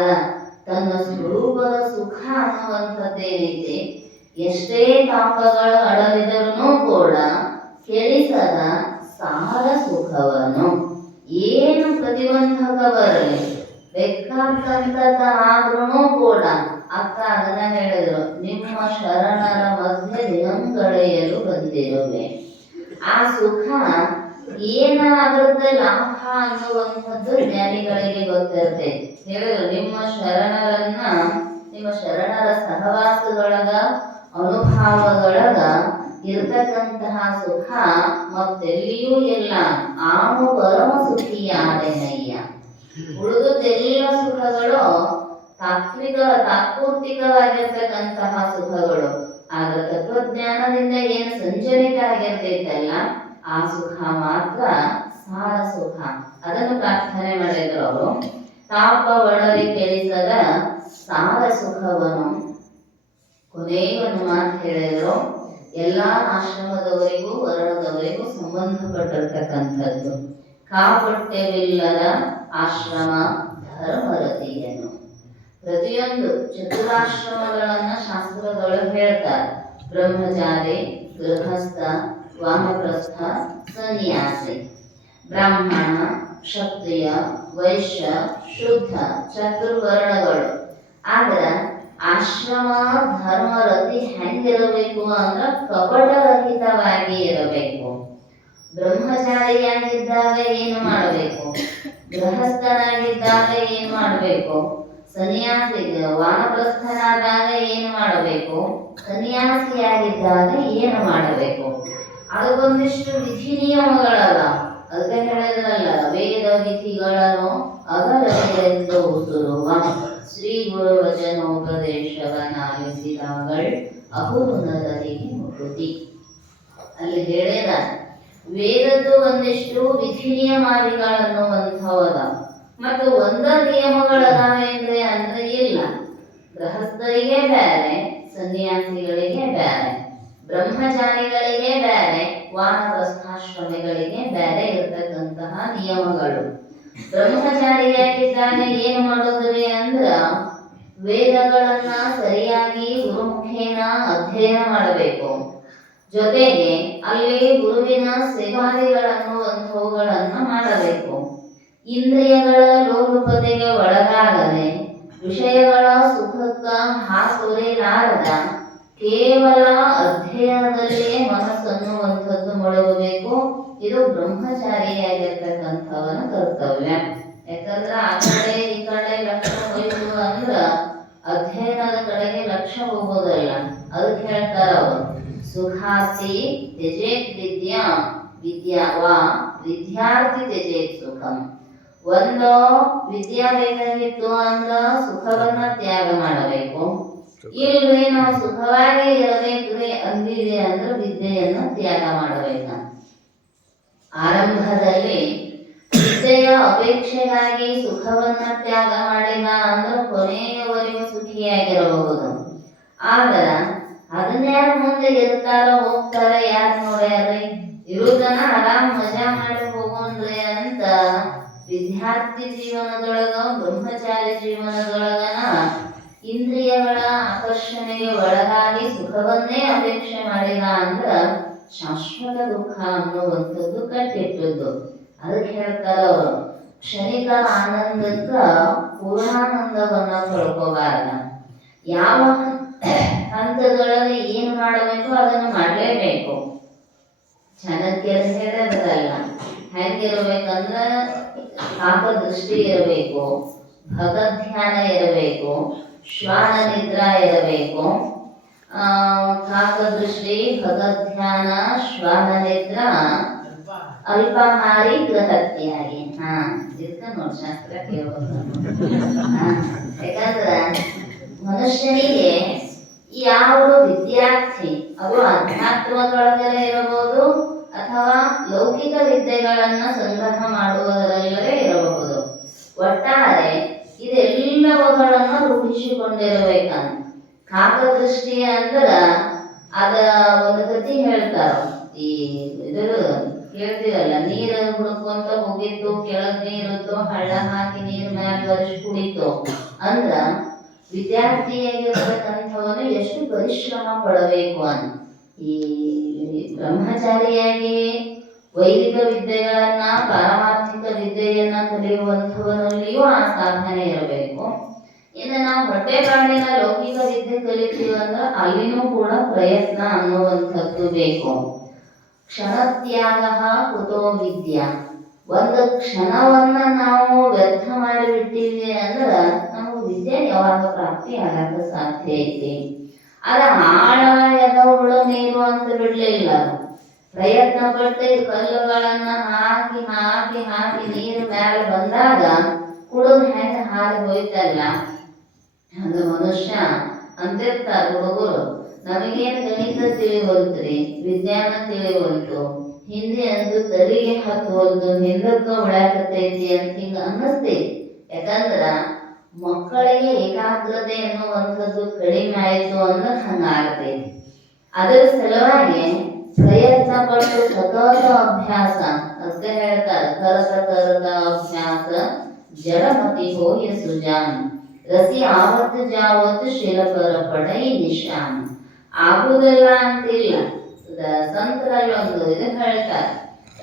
ತನ್ನ ಸ್ವರೂಪದ ಸುಖ ಅನ್ನುವಂಥದ್ದೇನೈತೆ, ಎಷ್ಟೇ ತಾಪಗಳು ಅಡಲಿದರೂ ಕೂಡ ಕೆಡಿಸದ ಸಾರ ಸುಖವನ್ನು, ಏನು ಪ್ರತಿಬಂಧಕ ಬರಲಿ, ಬೇಕಾದಂತ ಆದ್ರೂ ಕೂಡ ಅಕ್ಕ ಅದನ್ನ ಹೇಳಿದ್ರು, ನಿಮ್ಮ ಶರಣರ ಮಧ್ಯೆ ದಿನಂಗಳೆಯಲು ಬಂದಿರುವೆ. ಆ ಸುಖ ಏನಾದ್ರದ್ದು ಲಾಭ ಅನ್ನುವಂಥದ್ದು ಜ್ಞಾನಿಗಳಿಗೆ ಗೊತ್ತಿರ್ತೈತೆ. ಹೇಳಿದ್ರು, ನಿಮ್ಮ ಶರಣರ ಸಹವಾಸದೊಳಗ ಅನುಭವದೊಳಗ ಇರ್ತಕ್ಕಂತಹ ಸುಖ ಮತ್ತೆಲ್ಲಿಯೂ ಇಲ್ಲ. ಆನು ಪರಮ ಸುಖಿಯಾದೆನಯ್ಯ. ಉಳಿದುದೆಲ್ಲ ಸುಖಗಳು ತಾತ್ಪೂರ್ತಿಕವಾಗಿರ್ತಕ್ಕಂತಹ ಸುಖಗಳು. ಆದ್ರೆ ತತ್ವಜ್ಞಾನದಿಂದ ಏನು ಸಂಚರಿತ ಆಗಿರ್ತೈತಲ್ಲ, ಆ ಸುಖ ಮಾತ್ರ ಸಾರ ಸುಖ. ಅದನ್ನು ಪ್ರಾರ್ಥನೆ ಮಾಡಿದ್ರು ಅವರು. ತಾಪ ಒಡರಿ ಕೆಳಿಸದ ಸಾರ ಸುಖವನ್ನು ಕೊನೆಯ ಒಂದು ಮಾತು ಹೇಳಿದ್ರು. ಎಲ್ಲಾ ಆಶ್ರಮದವರಿಗೂ ವರ್ಣದವರಿಗೂ ಸಂಬಂಧಪಟ್ಟಿರ್ತಕ್ಕಂಥದ್ದು. ಕಾಪಟ್ಯವಿಲ್ಲದ ಆಶ್ರಮ ಧರ್ಮರತಿಯನ್ನು. ಪ್ರತಿಯೊಂದು ಚತುರಾಶ್ರಮಗಳನ್ನ ಶಾಸ್ತ್ರದೊಳಗೆ ಹೇಳ್ತಾರೆ. ಬ್ರಹ್ಮಚಾರಿ, ಗೃಹಸ್ಥ, ವಾನಪ್ರಸ್ಥ, ಸನ್ಯಾಸಿ. ಬ್ರಾಹ್ಮಣ, ಕ್ಷತ್ರಿಯ, ವೈಶ್ಯ, ಶುದ್ಧ ಚತುರ್ವರ್ಣಗಳು. ಆದ್ರೆ ಆಶ್ರಮ ಧರ್ಮರತಿ ಹೆಂಗಿರಬೇಕು ಅಂದ್ರೆ ಕಪಟರಹಿತವಾಗಿ ಇರಬೇಕು. ಬ್ರಹ್ಮಚಾರಿಯಾಗಿದ್ದಾಗ ಏನು ಮಾಡಬೇಕು, ಗೃಹಸ್ಥನಾಗಿದ್ದಾಗ ಏನು ಮಾಡಬೇಕು, ಸನ್ಯಾಸಿ ವಾನಪ್ರಸ್ಥನಾದಾಗ ಏನು ಮಾಡಬೇಕು, ಸನ್ಯಾಸಿಯಾಗಿದ್ದಾಗ ಏನು ಮಾಡಬೇಕು, ಅದಕ್ಕೊಂದಿಷ್ಟು ವಿಧಿ ನಿಯಮಗಳಲ್ಲ. ಅದಕ್ಕೆ ಹೇಳಿದ್ರಲ್ಲ, ವೇದ ವಿಧಿಗಳನ್ನು ಅಗಲವೆಂದು ಉಸುರುವ ಶ್ರೀ ಗುರು ವಚನೋಪದೇಶವನ್ನಾಲಿಸಿದವಳ್ ಅಹುರುನದರಿಗೆ ಮುಕುತಿ. ಅಲ್ಲಿ ಹೇಳಿದ ವೇದದ್ದು ಒಂದಿಷ್ಟು ವಿಧಿ ನಿಯಮಾದಿಗಳನ್ನುವಂಥವದ. ಮತ್ತು ಒಂದ ನಿಯಮಗಳದಾವೆ ಅಂದ್ರೆ ಇಲ್ಲ. ಗೃಹಸ್ಥರಿಗೆ ಬೇರೆ, ಸನ್ಯಾಸಿಗಳಿಗೆ ಬೇರೆ, ಬ್ರಹ್ಮಚಾರಿಗಳಿಗೆ ಬೇರೆ, ವಾನಪ್ರಸ್ಥಾಶ್ರಮಿಗಳಿಗೆ ಬೇರೆ ಇರತಕ್ಕಂತಹ ನಿಯಮಗಳು. ಬ್ರಹ್ಮಚಾರಿಯಾಗಿದ್ದಾಗ ಏನು ಮಾಡೋದ್ರಿ ಅಂದ್ರ ವೇದಗಳನ್ನ ಸರಿಯಾಗಿ ಗುರುಮುಖೇನ ಅಧ್ಯಯನ ಮಾಡಬೇಕು. ಜೊತೆಗೆ ಅಲ್ಲಿ ಗುರುವಿನ ಸೇವಾದಿಗಳನ್ನುವಂಥವುಗಳನ್ನ ಮಾಡಬೇಕು. ಇಂದ್ರಿಯಗಳ ಲೋಲುಪತೆಗೆ ಒಳಗಾಗದೆ ವಿಷಯಗಳ ಸುಖಕ್ಕ ಹಾಸುರಿಲಾರದ ಕೇವಲ ಅಧ್ಯಯನದಲ್ಲಿಯೇ ಮನಸ್ಸನ್ನುವಂಥದ್ದು ಮೊಳಗಬೇಕು. ಇದು ಬ್ರಹ್ಮಚಾರಿಯಾಗಿರ್ತಕ್ಕಂಥವನ ಕರ್ತವ್ಯ. ಯಾಕಂದ್ರೆ ಆ ಕಡೆ ಈ ಕಡೆ ಲಕ್ಷ್ಯ ಹೋಯ್ತು ಅಂದ್ರ ಅಧ್ಯಯನದ ಕಡೆಗೆ ಲಕ್ಷ್ಯ ಹೋಗೋದಲ್ಲ. ಅದಕ್ಕೆ ಹೇಳ್ತಾರ ಅವರು, ಸುಖಾಸಿ ತ್ಯಜೇತ್ ವಿದ್ಯಾವಾ ವಿದ್ಯಾರ್ಥಿ ತ್ಯಜೇತ್ ಸುಖಂ. ಒಂದು ವಿದ್ಯಾ ಬೇಕಾಗಿತ್ತು ಅಂದ್ರ ಸುಖವನ್ನ ತ್ಯಾಗ ಮಾಡಬೇಕು. ಇಲ್ವೇ ನಾವು ಸುಖವಾಗಿ ಇರಬೇಕ್ರಿ ಅಂದಿದೆ ಅಂದ್ರೆ ವಿದ್ಯೆಯನ್ನ ತ್ಯಾಗ ಮಾಡಬೇಕ. ಆರಂಭದಲ್ಲಿ ವಿದ್ಯೆಯ ಅಪೇಕ್ಷೆಗಾಗಿ ಸುಖವನ್ನ ತ್ಯಾಗ ಮಾಡಿದ ಅಂದ್ರೆ ಕೊನೆಯವರೆಗೂ ಸುಖಿಯಾಗಿರಬಹುದು. ಆದ್ರ ಅದನ್ಯಾರು ಮುಂದೆ ಇರ್ತಾರ ಹೋಗ್ತಾರ ಯಾರು ನೋಡ್ಯಾರ್ರಿ? ಇರುದನ್ನ ಆರಾಮ್ ಮಜಾ ಮಾಡಿ ಹೋಗೋಣ್ರಿ ಅಂತ ವಿದ್ಯಾರ್ಥಿ ಜೀವನದೊಳಗ, ಬ್ರಹ್ಮಚಾರಿ ಜೀವನದೊಳಗನ ಇಂದ್ರಿಯಗಳ ಆಕರ್ಷಣೆಗೆ ಒಳಗಾಗಿ ಸುಖವನ್ನೇ ಅಪೇಕ್ಷೆ ಮಾಡಿದ ಅಂದ್ರ ಶಾಶ್ವತ ದುಃಖ ಅನ್ನುವಂಥದ್ದು ಕಟ್ಟಿಟ್ಟದ್ದು. ಅದಕ್ಕೆ ಹೇಳ್ತಾರ ಅವರು, ಕ್ಷಣಿಕ ಆನಂದಕ್ಕ ಪೂರ್ಣಾನಂದವನ್ನ ಪಡ್ಕೋಬಾರ್ದ. ಯಾವ ಹಂತಗಳಲ್ಲಿ ಏನ್ ಮಾಡಬೇಕು ಅದನ್ನು ಮಾಡಲೇಬೇಕು. ಚಾಣಕ್ಯರು ಹೇಳಿದ್ರಲ್ಲ, ಹೆಂಗಿರ್ಬೇಕಂದ್ರ ಕಾಕದೃಷ್ಟಿ ಇರಬೇಕು, ಭಗಧ್ಯಾನ ಇರಬೇಕು, ಶ್ವಾನ ನಿದ್ರಾ ಇರಬೇಕು. ಕಾಕದೃಷ್ಟಿ, ಭಗಧ್ಯಾನ, ಶ್ವಾನ ನಿದ್ರಾ, ಅಲ್ಪಾಹಾರಿ, ಗೃಹತ್ಯಾಗಿ. ಇದಕ್ಕ ನೋಡಿ ಶಾಸ್ತ್ರ ಕೇಳೋದು. ಯಾಕಂದ್ರ ಮನುಷ್ಯನಿಗೆ ಯಾವುದು ವಿದ್ಯಾರ್ಥಿ ಅದು ಅಧ್ಯಾತ್ಮದೊಳಗಡೆ ಇರಬಹುದು ಅಥವಾ ಲೌಕಿಕ ವಿದ್ಯೆಗಳನ್ನ ಸಂಗ್ರಹ ಮಾಡುವುದರಲ್ಲೇ ಇರಬಹುದು. ಒಟ್ಟಾರೆ ಇದೆಲ್ಲವುಗಳನ್ನು ರೂಢಿಸಿಕೊಂಡಿರಬೇಕಂತ. ಕಾಕದೃಷ್ಟಿ ಅಂದ್ರ ಅದ ಒಂದು ಕತಿ ಹೇಳ್ತಾರ. ಈ ಇದ್ರ ಕೇಳ್ತೀರಲ್ಲ, ನೀರು ಹುಡ್ಕೊಂತ ಹೋಗಿತ್ತು, ಕೆಳಗ್ ನೀರಿತ್ತು, ಹಳ್ಳ ಹಾಕಿ ನೀರ್ ಮ್ಯಾಲ ಬರಿಸಿ ಕುಡಿತು ಅಂದ್ರ ವಿದ್ಯಾರ್ಥಿಯಾಗಿರ್ತಕ್ಕಂಥವನು ಎಷ್ಟು ಪರಿಶ್ರಮ ಪಡಬೇಕು ಅಂತ. ಈ ಬ್ರಹ್ಮಚಾರಿಯಾಗಿ ವೈದಿಕ ವಿದ್ಯೆಗಳನ್ನ ಪಾರಮಾರ್ಥಿಕ ವಿದ್ಯೆಯನ್ನ ಕಲಿಯುವಂಥವನಲ್ಲಿಯೂ ಆ ಸಾಧನೆ ಇರಬೇಕು. ಇನ್ನು ನಾವು ಹೊಟ್ಟೆಪಾಡಿನ ಲೌಕಿಕ ವಿದ್ಯೆ ಕಲಿತೀವಿ ಅಂದ್ರೆ ಅಲ್ಲಿನೂ ಕೂಡ ಪ್ರಯತ್ನ ಅನ್ನುವಂಥದ್ದು ಬೇಕು. ಕ್ಷಣತ್ಯಾಗ ಕುತೋ ವಿದ್ಯಾ. ಒಂದು ಕ್ಷಣವನ್ನ ನಾವು ವ್ಯರ್ಥ ಮಾಡಿಬಿಟ್ಟಿವಿ ಅಂದ್ರೆ ನಾವು ವಿದ್ಯೆ ಯಾವಾಗ ಪ್ರಾಪ್ತಿ ಆಗಕ್ಕೆ ಸಾಧ್ಯ ಐತಿ. ಅದ ಆಳ ಎದವುಳು ನೀರು ಅಂತ ಬಿಡ್ಲಿಲ್ಲ. ಪ್ರಯತ್ನ ಪಟ್ಟು ಕಲ್ಲುಗಳನ್ನ ಹಾಕಿ ಹಾಕಿ ಹಾಕಿ ನೀರು ಮ್ಯಾಲ ಬಂದಾಗ ಕುಡಿದು ಹೆಂಗ ಹಾರಿ ಹೋಯ್ತಲ್ಲ, ಅದು ಮನುಷ್ಯ ಅಂತಿರ್ತಾರ ಹುಡುಗರು. ನಮಗೇನು ಗಣಿತ ತಿಳಿವಲ್ತ್ರಿ, ವಿಜ್ಞಾನ ತಿಳಿವಲ್ತು, ಹಿಂದಿ ಅಂದು ತಲೆಗೆ ಹತ್ತುವಲ್ದು, ಹಿಂದಕ್ಕ ಉಳಾಕತೈತಿ ಅಂತ ಹಿಂಗ ಅನ್ನಿಸ್ತೈತಿ. ಯಾಕಂದ್ರ ಮಕ್ಕಳಿಗೆ ಏಕಾಗ್ರತೆ ಎನ್ನುವಂಥದ್ದು ಕಡಿಮೆ ಆಯಿತು ಅಂದ್ರೆ ಹಂಗಾಗ್ತೈತಿ. ಅದರ ಸಲುವಾಗಿ ಪ್ರಯತ್ನ ಪಟ್ಟು ಸತತ ಅಭ್ಯಾಸ ಅಂತ ಹೇಳ್ತಾರೆ. ಕರತ ಅಭ್ಯಾಸ ಜಡಮತಿ ಹೋಯ ಸುಜಾನ್ ರಸಿ ಆವತ್ತು ಜಾವತ್ತು ಶಿಲಪರ ಪಡೈ ನಿಶಾನ್. ಆಗುವುದಿಲ್ಲ ಅಂತಿಲ್ಲ. ಸಂತರಲ್ಲಿ ಒಂದು ಇದು ಹೇಳ್ತಾರೆ,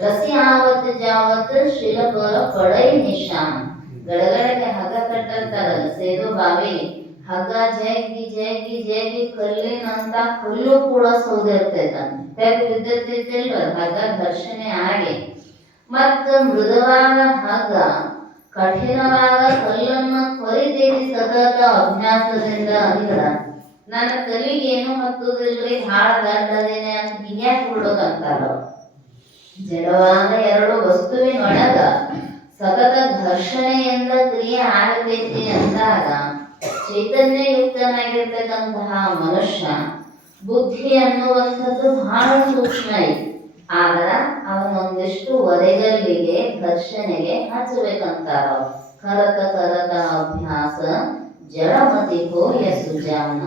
ರಸಿ ಆವತ್ತು ಜಾವತ್ತು ಶಿಲಪರ ಪಡೈ ನಿಶಾನ್. ಗಡಗಡಕ್ಕೆ ಹಗ್ಗ ಕಟ್ಟಿರ್ತಾರಲ್ಲ ಸೇದು ಬಾವಿ, ಹಗ್ಗ ಜಗ್ಗಿ ಜಗ್ಗಿ ಜಗ್ಗಿ ಕಲ್ಲಿನಂತ ಕಲ್ಲು ಕೂಡ ಸೌದಿರ್ತೈತಂತೆ. ಬಿದ್ದಿರ್ತಿತ್ತಿಲ್ವ ಹಗ್ಗ ಘರ್ಷಣೆ ಆಗಿ. ಮತ್ತ ಮೃದುವಾದ ಹಗ್ಗ ಕಠಿಣವಾದ ಕಲ್ಲನ್ನು ಕೊರಿತೈತಿ ಸತತ ಅಭ್ಯಾಸದಿಂದ. ಅಂದ್ರ ನನ್ನ ತಲೆಗೆ ಏನು ಹತ್ತುದಿಲ್ರಿ, ಹಾಳ ಗಂಡದೇನೆ ಅಂತ ಹಿಂಗ್ಯಾಕ್ ಬಿಡೋದಂತಾರ. ಜಡವಾದ ಎರಡು ವಸ್ತುವಿನೊಳಗ ಸತತ ಘರ್ಷಣೆಯಿಂದ ಕ್ರಿಯೆ ಆಗತೈತಿ ಅಂದಾಗ ಚೈತನ್ಯಯುಕ್ತನಾಗಿರ್ತಕ್ಕಂತಹ ಮನುಷ್ಯ ಬುದ್ಧಿ ಅನ್ನುವಂಥದ್ದು ಬಹಳ ಸೂಕ್ಷ್ಮ ಐತಿ. ಆದ್ರ ಅವನೊಂದಿಷ್ಟು ಒರೆಗಲ್ಲಿಗೆ ಘರ್ಷಣೆಗೆ ಹಚ್ಚಬೇಕಂತಾರ. ಕರತ ಅಭ್ಯಾಸ ಜಡಮತಿ ಹೋಯ ಸುಜಾನ.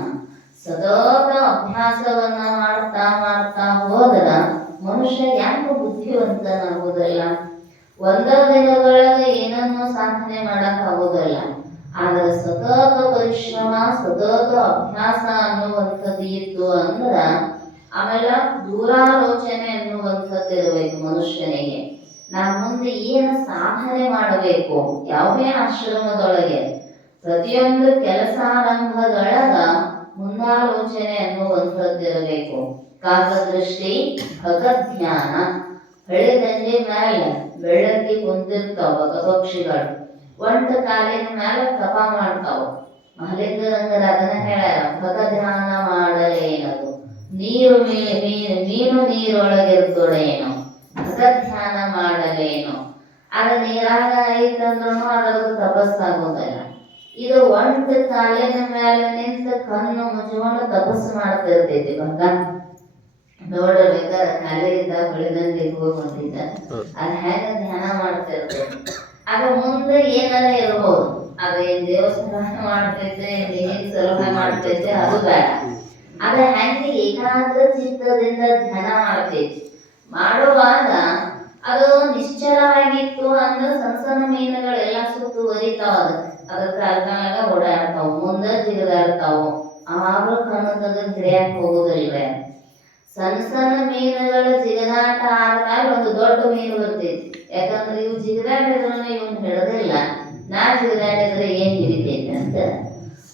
ಸತತ ಅಭ್ಯಾಸವನ್ನ ಮಾಡ್ತಾ ಮಾಡ್ತಾ ಹೋದ್ರ ಮನುಷ್ಯ ಯಾಕೆ ಬುದ್ಧಿವಂತನಾಗುವುದಿಲ್ಲ. ಒಂದ ದಿನದೊಳಗೆ ಏನನ್ನೂ ಸಾಧನೆ ಮಾಡಕ್ ಆಗುವುದಿಲ್ಲ. ಆದ್ರೆ ಸತತ ಪರಿಶ್ರಮ ಸತತ ಅಭ್ಯಾಸ ಅನ್ನುವಂಥದ್ದು ಇತ್ತು ಅಂದ್ರ ಆಮೇಲೆ ದೂರಾಲೋಚನೆ ಅನ್ನುವಂಥದ್ದು ಇರಬೇಕು ಮನುಷ್ಯನಿಗೆ. ನಾವು ಮುಂದೆ ಏನು ಸಾಧನೆ ಮಾಡಬೇಕು, ಯಾವುದೇ ಆಶ್ರಮದೊಳಗೆ ಪ್ರತಿಯೊಂದು ಕೆಲಸಾರಂಭದೊಳಗ ಮುಂದಾಲೋಚನೆ ಅನ್ನುವಂಥದ್ದು ಇರಬೇಕು. ಕಾಕದೃಷ್ಟಿ ಖಗಧ್ಯಾನ. ಹಳೆ ದಂಡೆ ಮೇಲೆ ಬೆಳಗ್ಗೆ ಕುಂತಿರ್ತಾವ ಪಕ್ಷಿಗಳು, ಒಂಟು ಕಾಲಿನ ಮೇಲೆ ತಪ ಮಾಡ್ತಾವ. ಮಹಲಿಂಗರಂಗರ ಅದನ್ನ ಹೇಳ್ಯಾರ, ಖಗಧ್ಯಾನ ಮಾಡಲೇನದು, ನೀರು ಮೀನು ನೀರೊಳಗಿರ್ತೊಡೇನು, ಖಗಧ್ಯಾನ ಮಾಡಲೇನು. ಅದು ನೀರಾಗ ಐತಂದ್ರೂ ಅದರದ್ದು ತಪಸ್ಸಾಗೋದಿಲ್ಲ. ಇದು ಒಂಟು ಕಾಲಿನ ಮೇಲೆ ನಿಂತ ಕಣ್ಣು ಮುಚ್ಚಿಕೊಂಡು ತಪಸ್ಸು ಮಾಡ್ತಿರ್ತೈತಿ. ಬಂದ ನೋಡಬೇಕಾದ್ರೆ ಖಾಲಿ ಇದ್ದಾಗ ಬೆಳೆದಂಡಿಗೆ ಹೋಗಿ ಬಂದಿದ್ದ ಅದು ಹೆಂಗ ಧ್ಯಾನ ಮಾಡ್ತಿರ್ತೈತಿ. ಅದು ಮುಂದೆ ಏನಾರ ಇರ್ಬೋದು. ಅದು ಏನ್ ದೇವಸ್ಥಾನ ಮಾಡ್ತೈತೆ, ನೀರಿನ ಸಲಹೆ ಮಾಡ್ತೈತೆ, ಅದು ಬೇಡ. ಅದ ಹೆಂಗೆ ಏಕಾಗ್ರ ಚಿತ್ತದಿಂದ ಧ್ಯಾನ ಮಾಡ್ತೈತಿ. ಮಾಡುವಾಗ ಅದು ನಿಶ್ಚಲವಾಗಿತ್ತು ಅಂದ್ರೆ ಸಣ್ಣ ಮೀನುಗಳೆಲ್ಲ ಸುತ್ತುವರಿತಾವ. ಅದ್ರ ಕಾಲ್ಕಾಲಾಗ ಓಡಾಡ್ತಾವ, ಮುಂದೆ ಜಿಗಿದಾಡ್ತಾವ. ಆವಾಗಲೂ ಕಣ್ಣು ತೆಗೆದು ಹಿಡಿಯಕ್ ಹೋಗುದಿಲ್ವೇ. ಸಣ್ಣ ಮೀನುಗಳ ಜಿಗದಾಟ ಆದ್ಮೇಲೆ ಒಂದು ದೊಡ್ಡ ಮೀನು ಬರ್ತೈತಿ. ಯಾಕಂದ್ರೆ ಇವು ಜಿಗದಾಡಿದ್ರು ಇವನ್ ಹಿಡದಿಲ್ಲ, ನಾ ಜಿಗದಾಡಿದ್ರೆ ಏನ್ ಹಿಡಿತೈತಿ ಅಂತ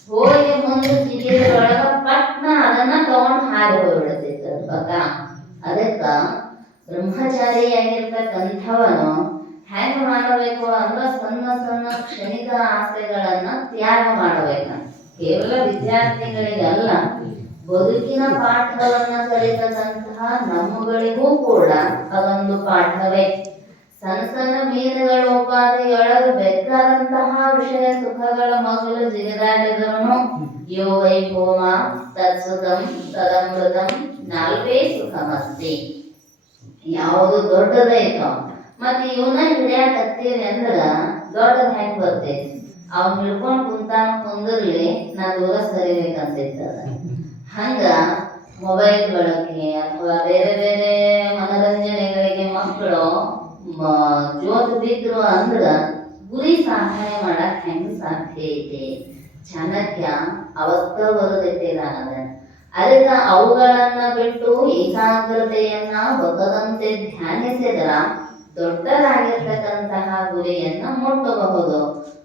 ಹೋಗಿ ಮುಂದೆ ಜಿಗಿದ್ರೊಳಗ ಪಟ್ನ ಅದನ್ನ ತಗೊಂಡು ಹಾರಿ ಹೋಗ್ಬಿಡ್ತೈತಿ ಅದ್ಬಾಗ. ಅದಕ್ಕ ಬ್ರಹ್ಮಚಾರಿಯಾಗಿರ್ತಕ್ಕಂಥವನು ಹೆಂಗ ಮಾಡಬೇಕು ಅಂದ್ರೆ ಸಣ್ಣ ಸಣ್ಣ ಕ್ಷಣಿಕ ಆಸೆಗಳನ್ನ ತ್ಯಾಗ ಮಾಡಬೇಕಂತ. ಕೇವಲ ವಿದ್ಯಾರ್ಥಿಗಳಿಗಲ್ಲ, ಬದುಕಿನ ಪಾಠವನ್ನ ಕಲಿತಕ್ಕಂತಹ ನಮ್ಮಗಳಿಗೂ ಕೂಡ ಅದೊಂದು ಪಾಠವೇ. ಸಣ್ಣ ಮೀನುಗಳ ಉಪಾಧಿಯೊಳಗೆ ಬೇಕಾದಂತಹ ವಿಷಯ ಸುಖಗಳ ಮಗಳು ಜಿಗಿದಾಡಿದ್ರು ಯೋ ವೈ ಭೂಮ ತತ್ಸುತಂ ತದಮೃತಂ ನಾಲ್ವೇ ಸುಖಮಸ್ತಿ. ಯಾವುದು ದೊಡ್ಡದೈತೋ ಮತ್ತೆ ಇವನ್ನ ಹಿಡಿಯಾಕತ್ತೀವಿ ಅಂದ್ರ ದೊಡ್ಡದ ಹೆಂಗ್ ಬರ್ತೈತಿ. ಅವ್ನ ಹಿಡ್ಕೊಂಡ್ ಕುಂದಿರ್ಲಿ ನಾ ದೂರ ಸರಿಬೇಕಂತೈತದ. ಹಂಗ ಮೊಬೈಲ್ ಬಳಕೆ ಅಥವಾ ಬೇರೆ ಬೇರೆ ಮನರಂಜನೆಗಳಿಗೆ ಮಕ್ಕಳು ಜೋತ್ ಬಿದ್ರು ಅಂದ್ರ ಗುರಿ ಸಾಧನೆ ಮಾಡಕ್ ಹೆಂಗ್ ಸಾಧ್ಯ ಐತಿ? ಚಾಣಕ್ಯ ಅವತ್ತ ಬರೋದೈತಿದಾನದ. ಅದಕ್ಕ ಅವುಗಳನ್ನ ಬಿಟ್ಟು ಏಕಾಗ್ರತೆಯನ್ನ ಬಗದಂತೆ ಧ್ಯಾನಿಸಿದ್ರ ದೊಡ್ಡದಾಗಿರ್ತಕ್ಕಂತಹ ಗುರಿಯನ್ನ ಮುಟ್ಟಬಹುದು.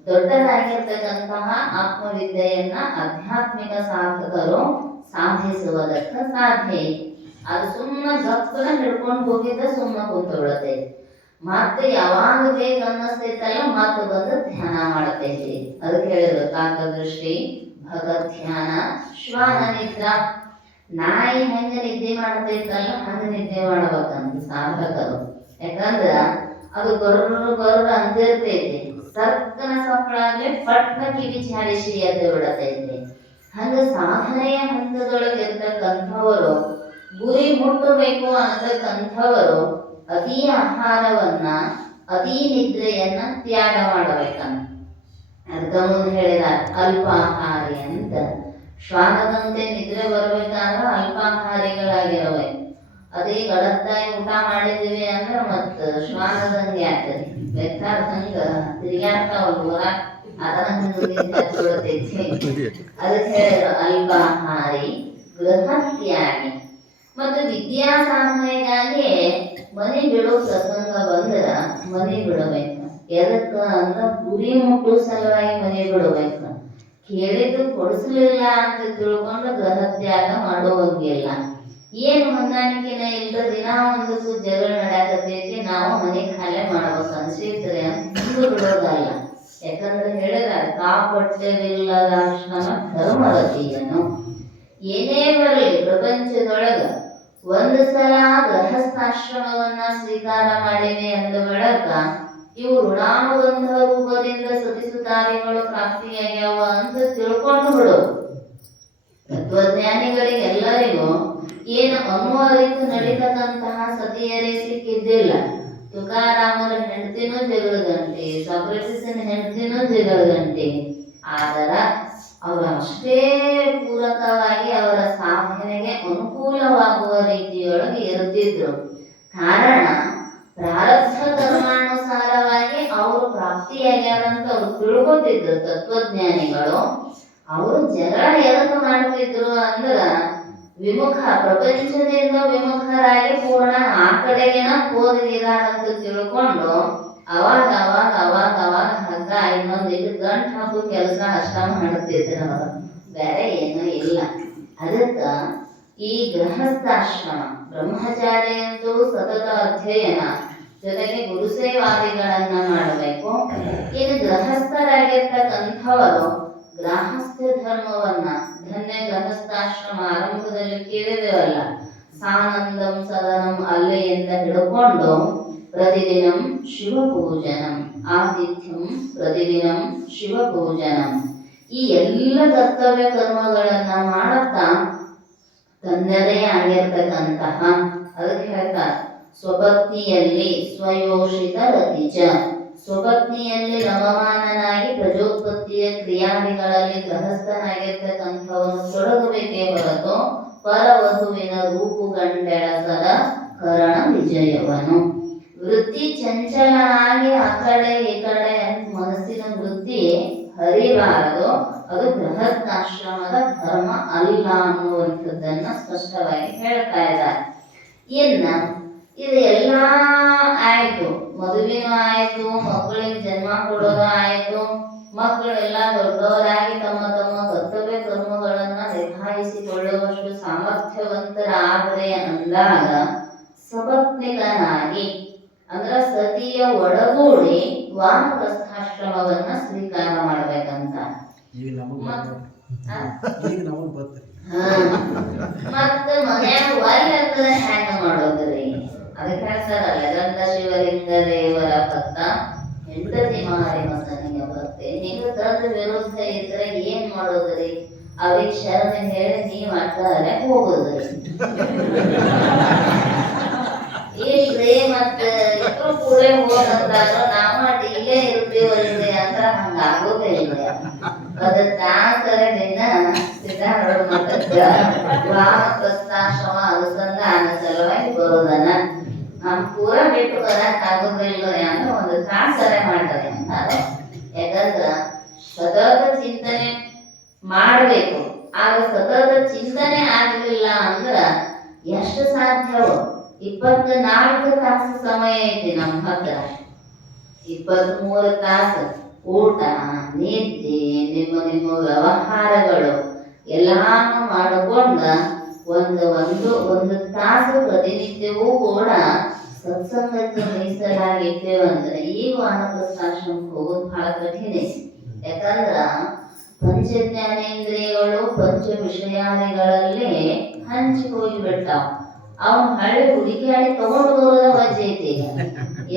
ದೊಡ್ಡದಾಗಿರ್ತಕ್ಕಂತಹ ಆತ್ಮವಿದ್ಯೆಯನ್ನ ಆಧ್ಯಾತ್ಮಿಕ ಸಾಧಕರು ಸಾಧಿಸುವುದಕ್ಕೆ ಸಾಧ್ಯ. ಅದು ಸುಮ್ಮನೆ ಗಪ್ಪನ ಹಿಡ್ಕೊಂಡು ಹೋಗಿದ್ದ ಸುಮ್ಮನೆ ಕೂತು ಬಿಡತೈತಿ. ಮತ್ತೆ ಯಾವಾಗ ಬೇಕು ಅನ್ನಿಸ್ತೈತಲ್ಲ ಮತ್ತೆ ಬಂದು ಧ್ಯಾನ ಮಾಡತೈತಿ. ಅದಕ್ಕೆ ಹೇಳಿದ್ರು ಕಾಕದೃಷ್ಟಿ ಭಗತ್ ಧ್ಯಾನ ಶ್ವಾನ ನಿದ್ರಾ. ನಾಯಿ ಹೆಂಗ ನಿದ್ದೆ ಮಾಡ್ತೈತಲ್ಲ ಹಂಗ ನಿದ್ದೆ ಮಾಡ್ಬೇಕಂತ ಸಾಧಕರು. ಯಾಕಂದ್ರ ಅದು ಗೊರ್ರ ಅಂದಿರ್ತೈತಿ. ಸರ್ಕನ ಸಪ್ಪಳಾಗ್ಲಿ ಪಟ್ನ ಕಿವಿ ಚಾಡಿಸಿ ಎದ್ದು ಬಿಡತೈತಿ. ಹಂಗ ಸಾಧನೆಯ ಹಂತದೊಳಗೆ ಇರ್ತಕ್ಕಂಥವರು ಗುರಿ ಮುಟ್ಟಬೇಕು ಅನ್ನತಕ್ಕಂಥವರು ಅತಿ ಆಹಾರವನ್ನ ಅತಿ ನಿದ್ರೆಯನ್ನ ತ್ಯಾಗ ಮಾಡಬೇಕಂತ. ಅದಕ್ಕ ಮುಂದೆ ಹೇಳಿದ ಅಲ್ಪಾಹಾರಿ ಅಂತ. ಶ್ವಾನದಂತೆ ನಿದ್ರೆ ಬರ್ಬೇಕಾದ್ರೆ ಅಲ್ಪಾಹಾರಿಗಳಾಗಿರಬೇಕು. ಅದೇ ಗಡದ್ದಾಗಿ ಊಟ ಮಾಡಿದೀವಿ ಅಂದ್ರೆ ಮತ್ತ ಶ್ವಾನದಂಗೆ ಆಗ್ತದೆ. ಬೇಕಾದಂಗ ತಿರುಗಾಡ್ತಾವಲ್ವ ಅದನ್ನ ಹಚ್ಬಿಡ್ತೈತಿ. ಅದಕ್ಕೆ ಹೇಳಿದ್ರು ಅಲ್ಪಾಹಾರಿ ಗೃಹತ್ಯಾಗಿ. ಮತ್ತು ವಿದ್ಯಾ ಸಾಧನೆಗಾಗಿ ಮನೆ ಬಿಡೋ ಪ್ರಸಂಗ ಬಂದ್ರ ಮನೆ ಬಿಡಬೇಕು. ಎದಕ್ಕ ಅಂದ್ರ ಗುರಿ ಮುಟ್ಟು ಸಲುವಾಗಿ ಮನೆ ಬಿಡಬೇಕು. ಕೇಳಿದ್ದು ಕೊಡಿಸ್ಲಿಲ್ಲ ಅಂತ ತಿಳ್ಕೊಂಡು ಗೃಹತ್ಯಾಗ ಮಾಡುವಂಗಿಲ್ಲ. ಏನು ಹೊಂದಾಣಿಕೆನ ಇಲ್ದ ದಿನ ಒಂದಕ್ಕೂ ಜಗಳ ನಡೆಯಕತ್ತೈತಿ, ನಾವು ಮನೆ ಖಾಲಿ ಮಾಡ್ಬೇಕು ಅನ್ಸಿದ್ರೆ ಅಂತ ಹಿಂದೂ ಬಿಡೋದಲ್ಲ. ಯಾಕಂದ್ರೆ ಹೇಳಿದ ಕಾಪಟ್ಟವಿಲ್ಲದ ಆಶ್ರಮ ಧರ್ಮರತಿಯನ್ನು. ಏನೇ ಬರಲಿ ಪ್ರಪಂಚದೊಳಗ ಒಂದು ಸಲ ಗೃಹಸ್ಥಾಶ್ರಮವನ್ನ ಸ್ವೀಕಾರ ಮಾಡಿವೆ ಅಂದ ಬಳಿಕ ಇವು ಋಣಾನುಬಂಧ ರೂಪದಿಂದ ಸತಿಸುತ್ತಾದಿಗಳು ಪ್ರಾಪ್ತಿಯಾಗ್ಯಾವ ಅಂತ ತಿಳ್ಕೊಂಡು ಬಿಡು. ತತ್ವಜ್ಞಾನಿಗಳಿಗೆಲ್ಲರಿಗೂ ಏನು ಅರಿತು ನಡೀತಕ್ಕಂತಹ ಸತಿಯರೇ ಸಿಕ್ಕಿದ್ದಿಲ್ಲ. ತುಕಾರಾಮರ ಹೆಂಡತಿನೂ ಜಗಳಗಂಟೆ, ಸಾಕ್ರೆಟಿಸನ ಹೆಂಡತಿನೂ ಜಗಳಗಂಟೆ. ಆದರ ಅವರು ಅಷ್ಟೇ ಪೂರಕವಾಗಿ ಅವರ ಸಾಧನೆಗೆ ಅನುಕೂಲವಾಗುವ ರೀತಿಯೊಳಗೆ ಇರುತ್ತಿದ್ರು. ಕಾರಣ ಪ್ರಾರಬ್ಧ ಕರ್ಮಾನುಸಾರವಾಗಿ ಅವರು ಪ್ರಾಪ್ತಿಯಾಗ್ಯಾರಂತ ಅವ್ರು ತಿಳ್ಕೊತಿದ್ರು ತತ್ವಜ್ಞಾನಿಗಳು. ಅವರು ಜಗಳ ಎದಕ್ಕೆ ಮಾಡ್ತಿದ್ರು ಅಂದ್ರ ವಿಮುಖ ಪ್ರಪಂಚದಿಂದ ವಿಮುಖರಾಗಿ ಪೂರ್ಣ ಆ ಕಡೆಗೆನ ಹೋಗಿದಾರಂತ ತಿಳ್ಕೊಂಡು ಅವಾಗ ಅವಾಗ ಅವಾಗ ಅವಾಗ ಹಗ್ಗ ಇನ್ನೊಂದಿಟ್ಟು ಗಂಟು ಹಾಕೋ ಕೆಲಸ ಅಷ್ಟ ಮಾಡ್ತಿದ್ರು. ಅವರು ಬೇರೆ ಏನೂ ಇಲ್ಲ. ಅದಕ್ಕ ಈ ಗೃಹಸ್ಥಾಶ್ರಮ ಬ್ರಹ್ಮಚಾರಿ ಅಂತೂ ಸತತ ಅಧ್ಯಯನ ಜೊತೆಗೆ ಗುರುಸೇವಾದಿಗಳನ್ನ ಮಾಡಬೇಕು. ಇನ್ನು ಗೃಹಸ್ಥರಾಗಿರ್ತಕ್ಕಂಥವರು ಗೃಹಸ್ಥ ಧರ್ಮವನ್ನ ಧನ್ಯ ಗೃಹಸ್ಥಾಶ್ರಮ ಆರಂಭದಲ್ಲಿ ಕೇಳಿದೇವಲ್ಲ, ಸಾನಂದಂ ಸದನಂ ಅಲ್ಲಿ ಅಂತ ಹಿಡ್ಕೊಂಡು ಪ್ರತಿದಿನಂ ಶಿವಪೂಜನಂ ಆತಿಥ್ಯಂ ಪ್ರತಿದಿನಂ ಶಿವಪೂಜನಂ ಈ ಎಲ್ಲ ಕರ್ತವ್ಯ ಕರ್ಮಗಳನ್ನ ಮಾಡುತ್ತಾ ತನ್ನದೇ ಆಗಿರ್ತಕ್ಕಂತಹ ಅದಕ್ಕೆ ಹೇಳ್ತಾರೆ ಸ್ವಪತ್ನಿಯಲ್ಲಿ ಸ್ವಯೋಷಿತ ರತಿಚ. ಸ್ವಪತ್ನಿಯಲ್ಲಿ ನವಮಾನನಾಗಿ ಪ್ರಜೋತ್ಪತ್ತಿಯ ಕ್ರಿಯಾದಿಗಳಲ್ಲಿ ಗೃಹಸ್ಥನಾಗಿರ್ತಕ್ಕಂಥವನು ತೊಡಗಬೇಕೇ ಹೊರತು ಪರವಧುವಿನ ರೂಪುಗಂಡೆಳಸದ ಕರಣ ವಿಜಯವನು. ವೃತ್ತಿ ಚಂಚಲನಾಗಿ ಆ ಕಡೆ ಈ ಕಡೆ ಮನಸ್ಸಿನ ವೃತ್ತಿ ಹರಿಬಾರದು. ಅದು ಗೃಹಸ್ಥಾಶ್ರಮದ ಧರ್ಮ ಅಲ್ಲ ಅನ್ನುವಂಥದ್ದನ್ನ ಸ್ಪಷ್ಟವಾಗಿ ಹೇಳ್ತಾ ಇದ್ದಾರೆ. ಇನ್ನ ಇದು ಎಲ್ಲ ಆಯ್ತು, ಮದುವೆನೂ ಆಯ್ತು, ಮಕ್ಕಳಿಗೆ ಜನ್ಮ ಕೊಡೋದು ಆಯ್ತು, ಮಕ್ಕಳೆಲ್ಲ ದೊಡ್ಡವರಾಗಿ ತಮ್ಮ ತಮ್ಮ ಕರ್ತವ್ಯ ಕರ್ಮಗಳನ್ನ ನಿಭಾಯಿಸಿಕೊಳ್ಳುವಷ್ಟು ಸಾಮರ್ಥ್ಯವಂತರಾದರೆ ಅಂದಾಗ ಸಪತ್ನಿಕನಾಗಿ ಅಂದ್ರ ಸತಿಯ ಒಡಗೂಡಿ ವಾನಪ್ರಸ್ಥಾಶ್ರಮವನ್ನ ಸ್ವೀಕಾರ ಮಾಡ್ಬೇಕಂತ. ಮತ್ತ ಮನ್ಯಾಗ ಒಳ್ಳೆ ಹ್ಯಾಂಗ ಮಾಡೋದ್ರಿ? ಅದಕ್ಕೆ ಹೇಳ್ತಾರಲ್ಲ ಗಂಧ ಶಿವಲಿಂಗ ದೇವರ ಭಕ್ತ ಹೆಂಡತಿ ಮಾರಿ ಮಸನಿಗೆ ಭಕ್ತೆ. ಹಿಂಗ ತಂದ ವಿರುದ್ಧ ಇದ್ರೆ ಏನ್ ಮಾಡೋದ್ರಿ? ಅವೇ ಶರಣ ಹೇಳಿ ನೀವ್ ಅಟ್ಟಾರೆ ಹೋಗುದ್ರಿ. ಇಲ್ರಿ ಮತ್ತ ಇಬ್ರು ಕೂಡ ಹೋದಂತಾದ್ರು ನಾವ ಇಲ್ಲೇ ಇರ್ತೀವಲ್ರಿ ಅಂದ್ರ ಹಂಗ ಆಗೋದಿಲ್ರಿ. ಅದ ತಾಸರ ದಿನ ಸಿದ್ಧಾರೂಢ ಮಠಕ್ಕ ವಾನಪ್ರಸ್ಥಾಶ್ರಮ ಅನುಸಂಧಾನ ಸಲುವಾಗಿ ಬರೋದನ. ನಮ್ ಪೂರ ಬಿಟ್ಟು ಬರಕ್ ಆಗೋದಿಲ್ರಿ ಅಂದ್ರೆ ಒಂದು ತಾಸರೆ ಮಾಡ್ರಿ ಅಂತಾರೆ. ಯಾಕಂದ್ರ ಸತತ ಚಿಂತನೆ ಮಾಡಬೇಕು. ಆಗ ಸತತ ಚಿಂತನೆ ಆಗಲಿಲ್ಲ ಅಂದ್ರ ಎಷ್ಟು ಸಾಧ್ಯವೋ 24 ತಾಸು ಸಮಯ ಐತಿ ನಮ್ಮ ಹತ್ರ. 23 ತಾಸು ಊಟ, ನಿದ್ದೆ, ನಿಮ್ಮ ವ್ಯವಹಾರಗಳು ಎಲ್ಲಾನು ಮಾಡಿಕೊಂಡ ಒಂದು ತಾಸು ಪ್ರತಿನಿತ್ಯವೂ ಕೂಡ ಸತ್ಸಂಗಕ್ಕೆ ಮೀಸಲಾಗಿದ್ದೇವಂದ್ರೆ ಈಗ ವಾನಪ್ರಸ್ಥಾಶ್ರಮಕ್ಕೆ ಹೋಗೋದು ಬಹಳ ಕಠಿಣ. ಯಾಕಂದ್ರ ಪಂಚ ಜ್ಞಾನೇಂದ್ರಿಯಗಳು ಪಂಚ ವಿಷಯಾದಿಗಳಲ್ಲಿ ಹಂಚಿ ಹೋಗಿಬಿಟ್ಟಾವ. ಅವ್ನು ಹಳ್ಳಿ ಹುಡುಕಿಯಾಡಿ ತಗೊಂಡು ಬರೋದ ವಜ್ಜೆ ಐತಿ. ಈಗ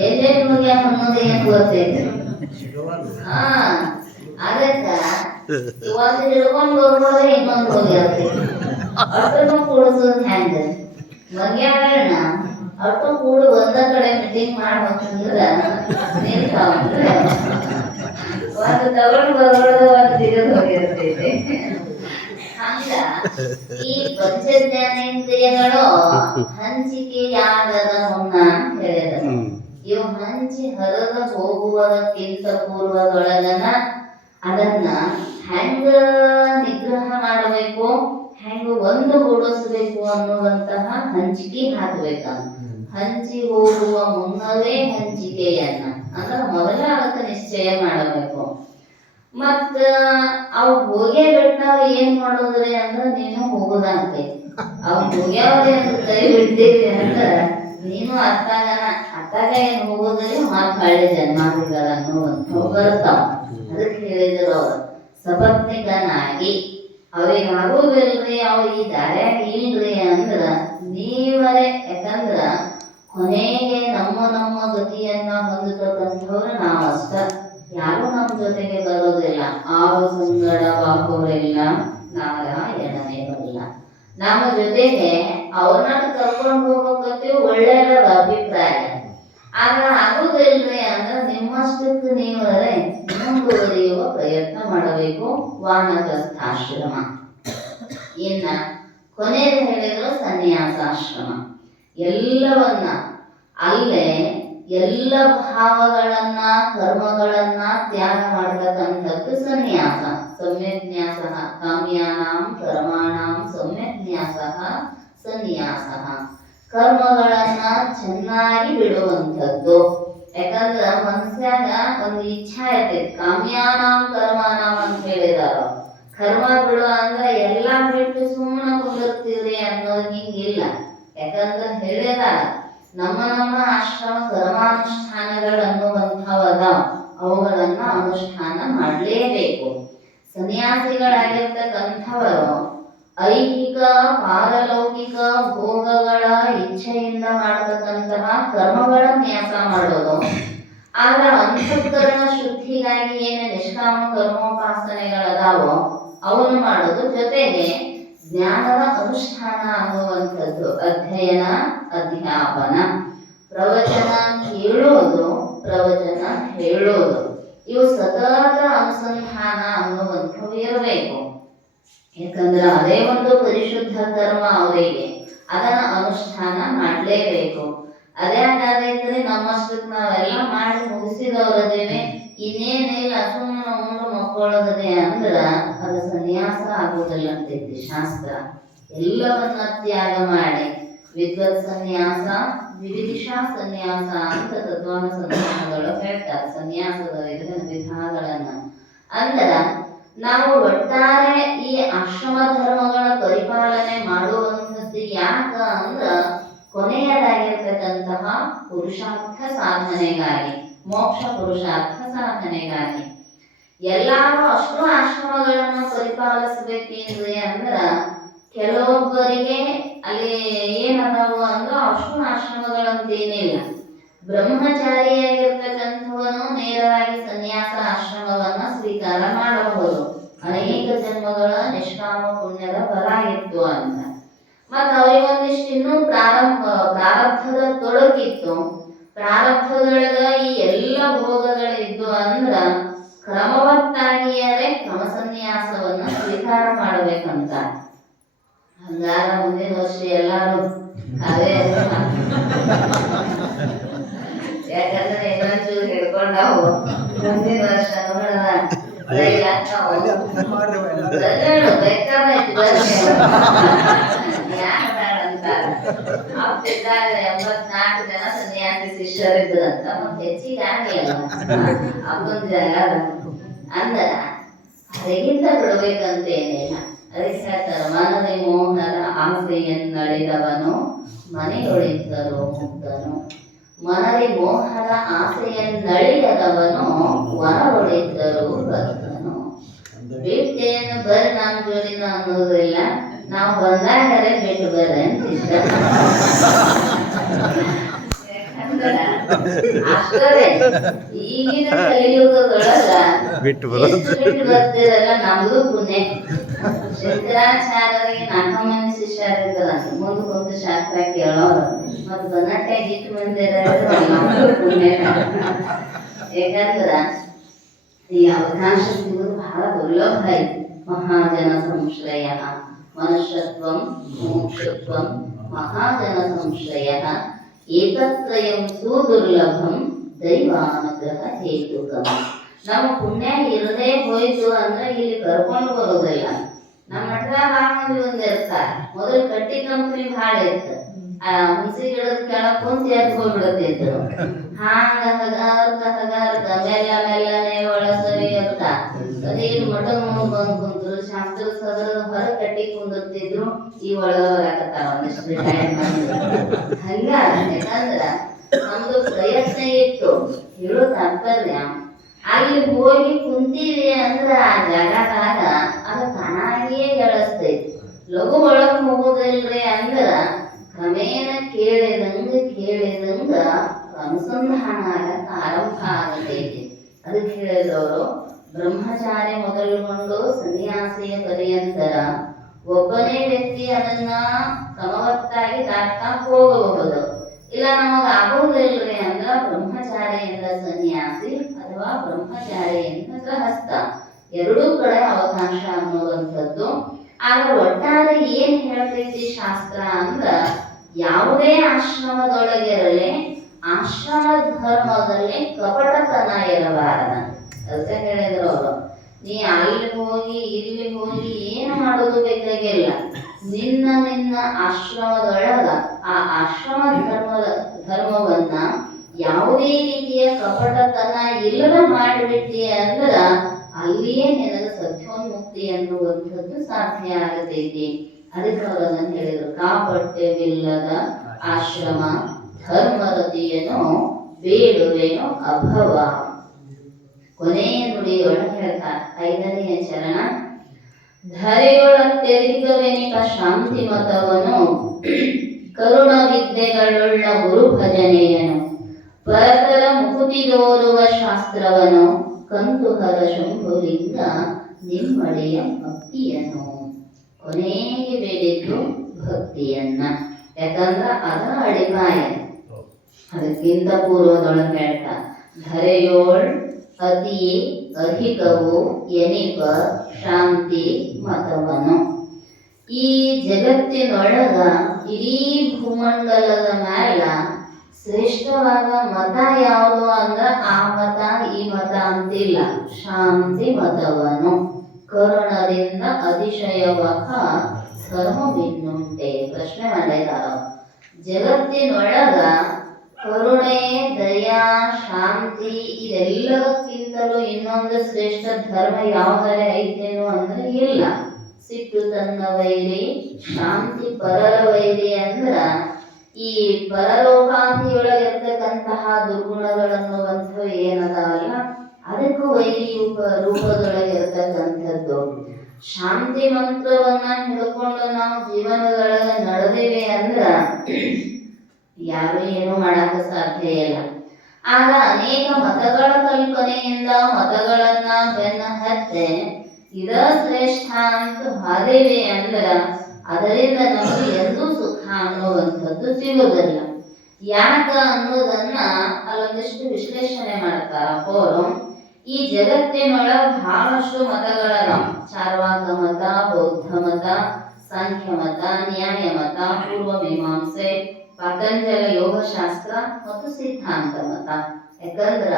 ಎಲ್ಲೇ ಹೋಗಿ ಅನ್ನೋದು ಏನ್ ಗೊತ್ತೈತಿ. ಅದಕ್ಕ ಒಂದು ಹಿಡ್ಕೊಂಡು ಬರ್ಬೋದ್ರೆ ಇನ್ನೊಂದು ಹೋಗಿರ್ತೈತಿ. ಅಷ್ಟನ್ನು ಕೂಡಿಸೋದು ಹೆಂಗ ಮಂಗ್ಯಾಗಳನ್ನ ಅಷ್ಟು ಕೂಡು ಒಂದ ಕಡೆ ಮೀಟಿಂಗ್ ಮಾಡ್ಬೇಕಂದ್ರ ನಿಲ್ತಾವಂದ್ರೆ ಒಂದು ತಗೊಂಡು ಬರೋದು ಒಂದು ಸಿಗದು ಹೋಗಿರ್ತೈತಿ. ಹಂಗ ಈ ಪಂಚ ಜ್ಞಾನೇಂದ್ರಿಯಗಳು ಹಂಚಿಕೆಯಾಗದ ಮುನ್ನ ಅಂತ ಹೇಳಿದರು. ಇವು ಹಂಚಿ ಹರಿದು ಹೋಗುವುದಕ್ಕಿಂತ ಪೂರ್ವದೊಳಗನ ಅದನ್ನ ಹೆಂಗ ನಿಗ್ರಹ ಮಾಡಬೇಕು, ಹೆಂಗ ಒಂದುಗೂಡಿಸಬೇಕು ಅನ್ನುವಂತಹ ಹಂಚಿಕೆ ಹಾಕಬೇಕ. ಹಂಚಿ ಹೋಗುವ ಮುನ್ನವೇ ಹಂಚಿಕೆಯನ್ನ ಅಂದ್ರೆ ಮೊದಲ ಅದಕ್ಕೆ ನಿಶ್ಚಯ ಮಾಡಬೇಕು. ಮತ್ತ ಅವ್ ಹೋಗೇ ಬಿಟ್ಟು ನಾವ್ ಏನ್ ಮಾಡೋದ್ರಿ ಅಂದ್ರ ನೀನು ಹೋಗುದಂತೆ. ಅವ್ ಹೋಗ್ಯಾವ್ರಿ ಅಂತ ಕೈ ಬಿಡ್ತೀವಿ ಅಂದ್ರ ನೀನು ಅತ್ತಾಗ ಏನ್ ಹೋಗೋದ್ರಿ ಮತ್ ಹಳ್ಳಿ ಜನ್ಮಾದಿಗಳನ್ನು ಬರ್ತಾವ. ಅದಕ್ಕೆ ಹೇಳಿದ್ರು ಅವ್ರು ಸಪತ್ನಿಕನಾಗಿ ಅವೇನಾಗುದಿಲ್ರಿ ಅವ್ ಈ ದಾರ್ಯಾಗ ಇಲ್ರಿ ಅಂದ್ರ ನೀವರೇ. ಯಾಕಂದ್ರ ಕೊನೆಗೆ ನಮ್ಮ ಗತಿಯನ್ನ ಹೊಂದತಕ್ಕಂಥವ್ರು ನಾವಷ್ಟ. ಯಾರು ನಮ್ಮ ಜೊತೆಗೆ ಬರೋದಿಲ್ಲ. ಆರು ಸಂಗಡ ಬಾಹುರಿಲ್ಲ ನಾರಾಯಣನೇವಲ್ಲ. ನಮ್ಮ ಜೊತೆಗೆ ಅವ್ರನ್ನ ಕರ್ಕೊಂಡು ಹೋಗೋಕತ್ತೀವಿ ಒಳ್ಳೆಯದ ಅಭಿಪ್ರಾಯ. ಆಗ ಆಗುದಿಲ್ರಿ ಅಂದ್ರೆ ನಿಮ್ಮಷ್ಟಕ್ಕೆ ನೀವರೇ ಮುಂದುವರಿಯುವ ಪ್ರಯತ್ನ ಮಾಡಬೇಕು. ವಾನಪ್ರಸ್ಥಾಶ್ರಮ. ಇನ್ನ ಕೊನೆಯಲ್ಲಿ ಹೇಳಿದ್ರು ಸನ್ಯಾಸಾಶ್ರಮ. ಎಲ್ಲವನ್ನ ಅಲ್ಲೇ ಎಲ್ಲ ಭಾವಗಳನ್ನ ಕರ್ಮಗಳನ್ನ ತ್ಯಾಗ ಮಾಡತಕ್ಕಂಥದ್ದು ಸನ್ಯಾಸ. ಸಮ್ಯಜ್ಞಾಸ ಕಾಮ್ಯಾನಾಂ ಕರ್ಮಾಣಾಂ ಸಮ್ಯಜ್ಞಾಸ ಸನ್ಯಾಸ. ಕರ್ಮಗಳನ್ನ ಚೆನ್ನಾಗಿ ಬಿಡುವಂಥದ್ದು. ಯಾಕಂದ್ರ ಮನಸ್ಸಾಗ ಒಂದು ಇಚ್ಛಾ ಇರ್ತೈತಿ. ಕಾಮ್ಯಾನಾಂ ಕರ್ಮಾನಾಂ ಅಂತ ಹೇಳಿದಾರ. ಕರ್ಮ ಬಿಡು ಅಂದ್ರೆ ಎಲ್ಲಾ ಬಿಟ್ಟು ಸುಮ್ಮನೆ ಕುಂದಿರ್ತೀರಿ ಅನ್ನೋದು ಹಿಂಗಿಲ್ಲ. ಯಾಕಂದ್ರೆ ಹೇಳಿದಾರ ನಮ್ಮ ಆಶ್ರಮ ಕರ್ಮಾನುಷ್ಠಾನಗಳು ಅನ್ನುವಂಥವದಾವ. ಅವುಗಳನ್ನ ಅನುಷ್ಠಾನ ಮಾಡಲೇಬೇಕು. ಸನ್ಯಾಸಿಗಳಾಗಿರ್ತಕ್ಕಂಥವರು ಐಹಿಕ ಪಾರಲೌಕಿಕ ಭೋಗಗಳ ಇಚ್ಛೆಯಿಂದ ಮಾಡತಕ್ಕಂತಹ ಕರ್ಮಗಳ ನ್ಯಾಸ ಮಾಡೋದು. ಆದ್ರೆ ಅಂತಃಕರಣ ಶುದ್ಧಿಗಾಗಿ ಏನು ನಿಷ್ಕಾಮ ಕರ್ಮೋಪಾಸನೆಗಳದಾವೋ ಅವನು ಮಾಡೋದು. ಜೊತೆಗೆ ಜ್ಞಾನದ ಅನುಷ್ಠಾನ ಅನ್ನುವಂಥದ್ದು ಅಧ್ಯಯನ ಅಧ್ಯಾಪನ. ಪ್ರವಚನ ಕೇಳೋದು ಪ್ರವಚನ ಹೇಳೋದು ಇವು ಸತತ ಅನುಸಂಧಾನ ಅನ್ನುವಂಥವು ಇರಬೇಕು. ಯಾಕಂದ್ರೆ ಅದೇ ಒಂದು ಪರಿಶುದ್ಧ ಕರ್ಮ ಅವರಿಗೆ. ಅದನ್ನ ಅನುಷ್ಠಾನ ಮಾಡಲೇಬೇಕು. ಅದೇ ಹಾಗಾದ್ರೆ ನಮ್ಮಷ್ಟಕ್ಕೆ ನಾವೆಲ್ಲ ಮಾಡಿ ಮುಗಿಸಿದವರದೇವೆ ಇನ್ನೇನಿಲ್ಲ ಸುಮ್ಮನೆ ಉಂಡು ಮಕ್ಕಳೋದೇ ಅಂದ್ರ ಅದು ಸನ್ಯಾಸ ಆಗುವುದಿಲ್ಲ ಅಂತೈತಿ ಶಾಸ್ತ್ರ. ಎಲ್ಲವನ್ನ ತ್ಯಾಗ ಮಾಡಿ ವಿದ್ವತ್ ಸನ್ಯಾಸ ವಿವಿಧಿಷಾ ಸನ್ಯಾಸ ಅಂತ ತತ್ವಾನ ಸಂಧಾನಗಳು ಹೇಳ್ತಾರೆ. ಸನ್ಯಾಸದ ವಿಧಾನಗಳನ್ನ ಅಂದ್ರ ನಾವು ಒಟ್ಟಾರೆ ಈ ಆಶ್ರಮ ಧರ್ಮಗಳ ಪರಿಪಾಲನೆ ಮಾಡುವಂಥದ್ದು ಯಾಕ ಅಂದ್ರ ಕೊನೆಯದಾಗಿರ್ತಕ್ಕಂತಹ ಪುರುಷಾರ್ಥ ಸಾಧನೆಗಾಗಿ, ಮೋಕ್ಷ ಪುರುಷಾರ್ಥ ಸಾಧನೆಗಾಗಿ. ಎಲ್ಲಾರು ಅಷ್ಟು ಆಶ್ರಮಗಳನ್ನ ಪರಿಪಾಲಿಸಬೇಕೇನ್ರಿ ಅಂದ್ರ ಕೆಲವೊಬ್ಬರಿಗೆ ಅಲ್ಲಿ ಏನದಾವು ಅಂದ್ರ ಅಷ್ಟು ಆಶ್ರಮಗಳಂತೇನಿಲ್ಲ. ಬ್ರಹ್ಮಚಾರಿಯಾಗಿರ್ತಕ್ಕಂಥವನು ನೇರವಾಗಿ ಸನ್ಯಾಸ ಆಶ್ರಮವನ್ನ ಸ್ವೀಕಾರ ಮಾಡಬಹುದು. ಅನೇಕ ಜನ್ಮಗಳ ನಿಷ್ಕಾಮ ಪುಣ್ಯದ ಫಲ ಇತ್ತು ಅಂತ. ಮತ್ತ ಅವರಿಗೊಂದಿಷ್ಟು ಇನ್ನೂ ಪ್ರಾರಬ್ಧದ ತೊಡಕಿತ್ತು. ಪ್ರಾರಬ್ಧದೊಳಗ ಈ ಎಲ್ಲ ಭೋಗಗಳಿದ್ದು ಅಂದ್ರ ಕ್ರಮವತ್ತಾಗಿಯೇ ಕ್ರಮ ಸನ್ಯಾಸವನ್ನ ಸ್ವೀಕಾರ ಮಾಡ್ಬೇಕಂತ. ಹಂಗಾರ ಮುಂದಿನ ವರ್ಷ ಎಲ್ಲಾರು ಅದೇ ಯಾಕಂದ್ರೆ ಇನ್ನೊಂಚೂರು ಹಿಡ್ಕೊಂಡಾವು ಮುಂದಿನ ವರ್ಷ ಎಂಬತ್ನಾಲ್ಕು ಜನ ಸನ್ಯಾಸಿ ಶಿಷ್ಯರಿದ್ರಂತ. ಮತ್ತೆ ಹೆಚ್ಚಿಗೆ ಆಗ್ಲಿಲ್ಲ ಅಪ್ಪನ ಜಾಗ ಅಂದ್ರ ಅದಕ್ಕಿಂತ ಬಿಡ್ಬೇಕಂತೇನಿಲ್ಲ. ಅದಕ್ಕೆ ಹೇಳ್ತಾರ, ಮನದಿ ಮೋಹನದ ಆಸೆಯನ್ನಳಿದವನು ಮನೆಯೊಳಿದ್ದರು ಮುಗ್ಧನು. ಮನದಿ ಮೋಹದ ಆಸೆಯನ್ನಳಿಯದವನು ವನದೊಳಿದ್ದರು ಬದ್ಧನು. ಬಿಟ್ಟೇನು ಬರ್ರಿ ನಮ್ಮ ಜೋಡಿನ ಅನ್ನೋದಿಲ್ಲ, ನಾವು ಬಂದಾಗರೆ ಬಿಟ್ಟು ಬರ್ರಿ ಅಂತಿದ್ದ. ಅಷ್ಟೇ ಈಗಿನ ಕಲಿಯುಗದೊಳಗ ಬಿಟ್ಟು ಬರ್ತಿರಲ್ಲ ನಮ್ದು ಪುಣ್ಯ. ಶಂಕರಾಚಾರ್ಯರಿಗೆ 4 ಮಂದಿ ಶಿಷ್ಯರಿದ್ದರಂತೆ. ಮುಂದೆ ಕುಂತು ಶಾಸ್ತ್ರ ಕೇಳೋರು ಮತ್ ಬನ್ನಟ್ಟಾಗಿ ಇಟ್ಟು ಮಂದಿರ ನಮ್ದು ಪುಣ್ಯ. ಯಾಕಂದ್ರ ಈ ಅವಕಾಶ ಸಿಗುವುದು ಬಹಳ ದುರ್ಲಭ ಐತಿ. ಮಹಾಜನ ಸಂಶ್ರಯ ಮನುಷ್ಯತ್ವಂ ಮೋಕ್ಷತ್ವಂ ಮಹಾಜನ ಸಂಶ್ರಯ ಏತತ್ರಯಂ ಸುದುರ್ಲಭಂ ದೈವಾನುಗ್ರಹ ಹೇತುಕಂ. ನಮ್ಮ ಪುಣ್ಯ ಇರದೇ ಹೋಯ್ತು ಅಂದ್ರೆ ಇಲ್ಲಿ ಕರ್ಕೊಂಡು ಬರೋದಿಲ್ಲ. ನಮ್ಮ ಮಠದಾಗ ಮಂದಿ ಒಂದಿರ್ತಾರೆ. ಮೊದಲು ಕಟ್ಟಿ ಕಂಪ್ನಿ ಭಾಳ ಇತ್ತು. ಹುಣಸಿ ಗಿಡದ ಕೆಳಗ್ ಕುಂತು ಎದ್ದು ಹೋಗ್ಬಿಡತ್ತಿದ್ರು. ಹಾಂಗ ಹಗಾರ್ಕ ಮೆಲ್ಲನೆ ಒಳಸರಿ ಅಂತ ಅದೇನು ಮಠ ಮುಂದ್ ಬಂದ್ ಕುಂತ್ರು ಶಾಸ್ತ್ರದ ಸದರದ ಹೊರ ಕಟ್ಟಿ ಕುಂದಿರ್ತಿದ್ರು. ಈ ಒಳಗ ಬರಾಕತ್ತಾರ ಒಂದಿಷ್ಟು ಹಂಗ. ಯಾಕಂದ್ರ ನಮ್ದು ಪ್ರಯತ್ನ ಇತ್ತು. ಹೇಳೋ ತಾತ್ಪರ್ಯ ಅಲ್ಲಿ ಹೋಗಿ ಕುಂತೀವಿ ಅಂದ್ರ ಆ ಜಾಗದಾಗ ಅದು ತಾನಾಗಿಯೇ ಗಳಿಸ್ತೈತಿ. ಲಘು ಒಳಗ್ ಹೋಗುದಿಲ್ರಿ ಅಂದ್ರ ಕ್ರಮೇಣ ಕೇಳಿದಂಗ ಅನುಸಂಧಾನ ಆಗಕ್ಕೆ ಆರಂಭ ಆಗತೈತಿ. ಅದಕ್ಕೆ ಹೇಳಿದವರು ಬ್ರಹ್ಮಚಾರಿ ಮೊದಲುಗೊಂಡು ಸನ್ಯಾಸಿಯ ಪರ್ಯಂತರ ಒಬ್ಬನೇ ವ್ಯಕ್ತಿ ಅದನ್ನ ಕ್ರಮವತ್ತಾಗಿ ದಾಟ್ತಾ ಹೋಗಬಹುದು. ಇಲ್ಲ ನಮಗ ಆಗುವುದಿಲ್ರಿ ಅಂದ್ರ ಬ್ರಹ್ಮಚಾರಿಯಿಂದ ಸನ್ಯಾಸಿ ಅಥವಾ ಬ್ರಹ್ಮಚಾರಿಯಿಂದ ಗೃಹಸ್ಥ ಎರಡೂ ಕಡೆ ಅವಕಾಶ ಅನ್ನುವಂಥದ್ದು. ಆದ್ರೆ ಒಟ್ಟಾರೆ ಏನ್ ಹೇಳ್ತೈತಿ ಶಾಸ್ತ್ರ ಅಂದ್ರ ಯಾವುದೇ ಆಶ್ರಮದೊಳಗಿರಲಿ ಆಶ್ರಮ ಧರ್ಮದಲ್ಲಿ ಕಪಟತನ ಇರಬಾರದ. ಅಂತ ಹೇಳಿದ್ರು ಅವರು. ನೀ ಅಲ್ಲಿ ಹೋಗಿ ಇಲ್ಲಿ ಹೋಗಿ ಏನು ಮಾಡೋದು ಬೇಕಾಗಿಲ್ಲ. ನಿನ್ನ ಆಶ್ರಮದೊಳಗ ಆ ಆಶ್ರಮ ಧರ್ಮವನ್ನ ಯಾವುದೇ ರೀತಿಯ ಕಪಟತನ ಇಲ್ಲದ ಮಾಡಿಬಿಟ್ಟಿ ಅಂದ್ರ ಅಲ್ಲಿಯೇ ನಿನಗೆ ಸತ್ಯೋನ್ಮುಕ್ತಿ ಅನ್ನುವಂಥದ್ದು ಸಾಧ್ಯ ಆಗತೈತಿ. ಅದಕ್ಕೆ ಅವರನ್ನ ಹೇಳಿದ್ರು, ಕಾಪಟ್ಯವಿಲ್ಲದ ಆಶ್ರಮ ಧರ್ಮರತಿಯನ್ನು ಬೇಡುವೆನು ಅಭವ. ಕೊನೆಯ ನುಡಿಯೊಳಗೆ ಹೇಳ್ತಾರೆ 5ನೆಯ ಚರಣ. ಧರೆಯೊಳತ್ಯಧಿಕವೆನಿಪ ಶಾಂತಿ ಮತವನು ಕರುಣ ವಿದ್ಯೆಗಳುಳ್ಳ ಗುರು ಭಜನೆಯನು ಪರತರ ಮುಕುತಿದೋರುವ ಶಾಸ್ತ್ರವನು ಕಂತುಹರ ಶಂಭುಲಿಂಗ ನಿಮ್ಮಡೆಯ ಭಕ್ತಿಯನ್ನು. ಕೊನೆಗೆ ಬೇಡಿದ್ದು ಭಕ್ತಿಯನ್ನ. ಯಾಕಂದ್ರ ಅದ ಅಡಿಪಾಯ. ಅದಕ್ಕಿಂತ ಪೂರ್ವದೊಳಗೆ ಹೇಳ್ತಾ ಧರೆಯೋಳ್ ಅತಿ ಅಧಿಕವು ಎನಿಪ ಶಾಂತಿ ಮತವನು. ಈ ಜಗತ್ತಿನೊಳಗ ಇಡೀ ಭೂಮಂಡಲದ ಮ್ಯಾಲ ಶ್ರೇಷ್ಠವಾದ ಮತ ಯಾವುದು ಅಂದ್ರ ಆ ಮತ ಈ ಮತ ಅಂತಿಲ್ಲ. ಶಾಂತಿ ಮತವನು ಕರುಣದಿಂದ ಅತಿಶಯವಹ ಧರ್ಮವಿನ್ನುಂಟೆ. ಪ್ರಶ್ನೆ ಮಾಡಿದಾರ. ಜಗತ್ತಿನೊಳಗ ಕರುಣೆ ದಯಾ ಶಾಂತಿ ಇದೆಲ್ಲಕ್ಕಿಂತಲೂ ಇನ್ನೊಂದು ಶ್ರೇಷ್ಠ ಧರ್ಮ ಯಾವುದರೆ ಐತೇನು ಅಂದ್ರೆ ಇಲ್ಲ. ಸಿಟ್ಟು ತನ್ನ ವೈರಿ ಶಾಂತಿ ಪರರ ವೈರಿ ಅಂದ್ರ ಈ ಪರಲೋಕಾದಿಯೊಳಗಿರ್ತಕ್ಕಂತಹ ದುರ್ಗುಣಗಳನ್ನುವಂಥವು ಏನದಾವಲ್ಲ ಅದಕ್ಕೂ ವೈರಿ ರೂಪದೊಳಗಿರ್ತಕ್ಕಂಥದ್ದು. ಶಾಂತಿ ಮಂತ್ರವನ್ನ ಹಿಡ್ಕೊಂಡು ನಾವು ಜೀವನದೊಳಗೆ ನಡೆದೇವೆ ಅಂದ್ರ ಯಾರು ಏನು ಮಾಡಕ ಸಾಧ್ಯ ಇಲ್ಲ. ಆಗ ಅನೇಕ ಮತಗಳ ಕಲ್ಪನೆಯಿಂದ ಮತಗಳನ್ನ ಬೆನ್ನ ಹತ್ತೆ ಇದ ಶ್ರೇಷ್ಠ ಅಂತ ಹಾದೇವಿ ಅಂದ್ರ ಅದರಿಂದ ನಮಗೆ ಎಂದೂ ಸುಖ ಅನ್ನುವಂಥದ್ದು ಸಿಗೋದಿಲ್ಲ. ಯಾಕ ಅನ್ನೋದನ್ನ ಅಲ್ಲೊಂದಿಷ್ಟು ವಿಶ್ಲೇಷಣೆ ಮಾಡ್ತಾರ ಅವರು. ಈ ಜಗತ್ತಿನೊಳಗ ಬಹಳಷ್ಟು ಮತಗಳದಾವ. ಚಾರ್ವಾಕ ಮತ, ಬೌದ್ಧ ಮತ, ಸಾಂಖ್ಯ ಮತ, ನ್ಯಾಯ ಮತ, ಪೂರ್ವ ಮೀಮಾಂಸೆ, ಪತಂಜಲ ಯೋಗಶಾಸ್ತ್ರ ಮತ್ತು ಸಿದ್ಧಾಂತ ಮತ. ಯಾಕಂದ್ರ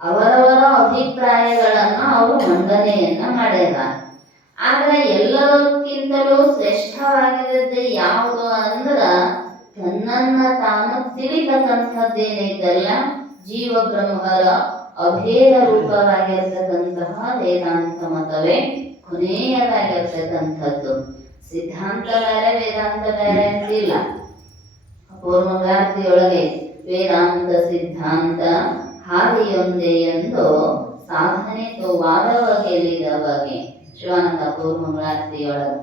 ಅವರವರ ಅಭಿಪ್ರಾಯಗಳನ್ನ ಅವರು ಮಂಡನೆಯನ್ನ ಮಾಡ್ಯಾರ. ಆದ್ರೆ ಎಲ್ಲದಕ್ಕಿಂತಲೂ ಶ್ರೇಷ್ಠವಾಗಿದ್ದದ್ದು ಯಾವುದು ಅಂದ್ರ ತನ್ನನ್ನ ತಾನು ತಿಳಿತಕ್ಕಂಥದ್ದೇನೈತಲ್ಲ, ಜೀವ ಬ್ರಹ್ಮರ ಅಭೇದ ರೂಪವಾಗಿರ್ತಕ್ಕಂತಹ ವೇದಾಂತ ಮತವೇ ಕೊನೆಯದಾಗಿರ್ತಕ್ಕಂಥದ್ದು. ಸಿದ್ಧಾಂತ ಬೇರೆ ವೇದಾಂತ ಬೇರೆ ಅಂತಿಲ್ಲ. ಪೂರ್ವಗಾರ್ತಿಯೊಳಗೆ ವೇದಾಂತ ಸಿದ್ಧಾಂತ ಹಾದಿಯೊಂದೇ ಎಂದು ಸಾಧನೆ ವಾದವ ಗೆಲ್ಲಿದ ಬಗೆ. ಶಿವಾನಂದ ಪೂರ್ವಗಾರ್ತಿಯೊಳಗೆ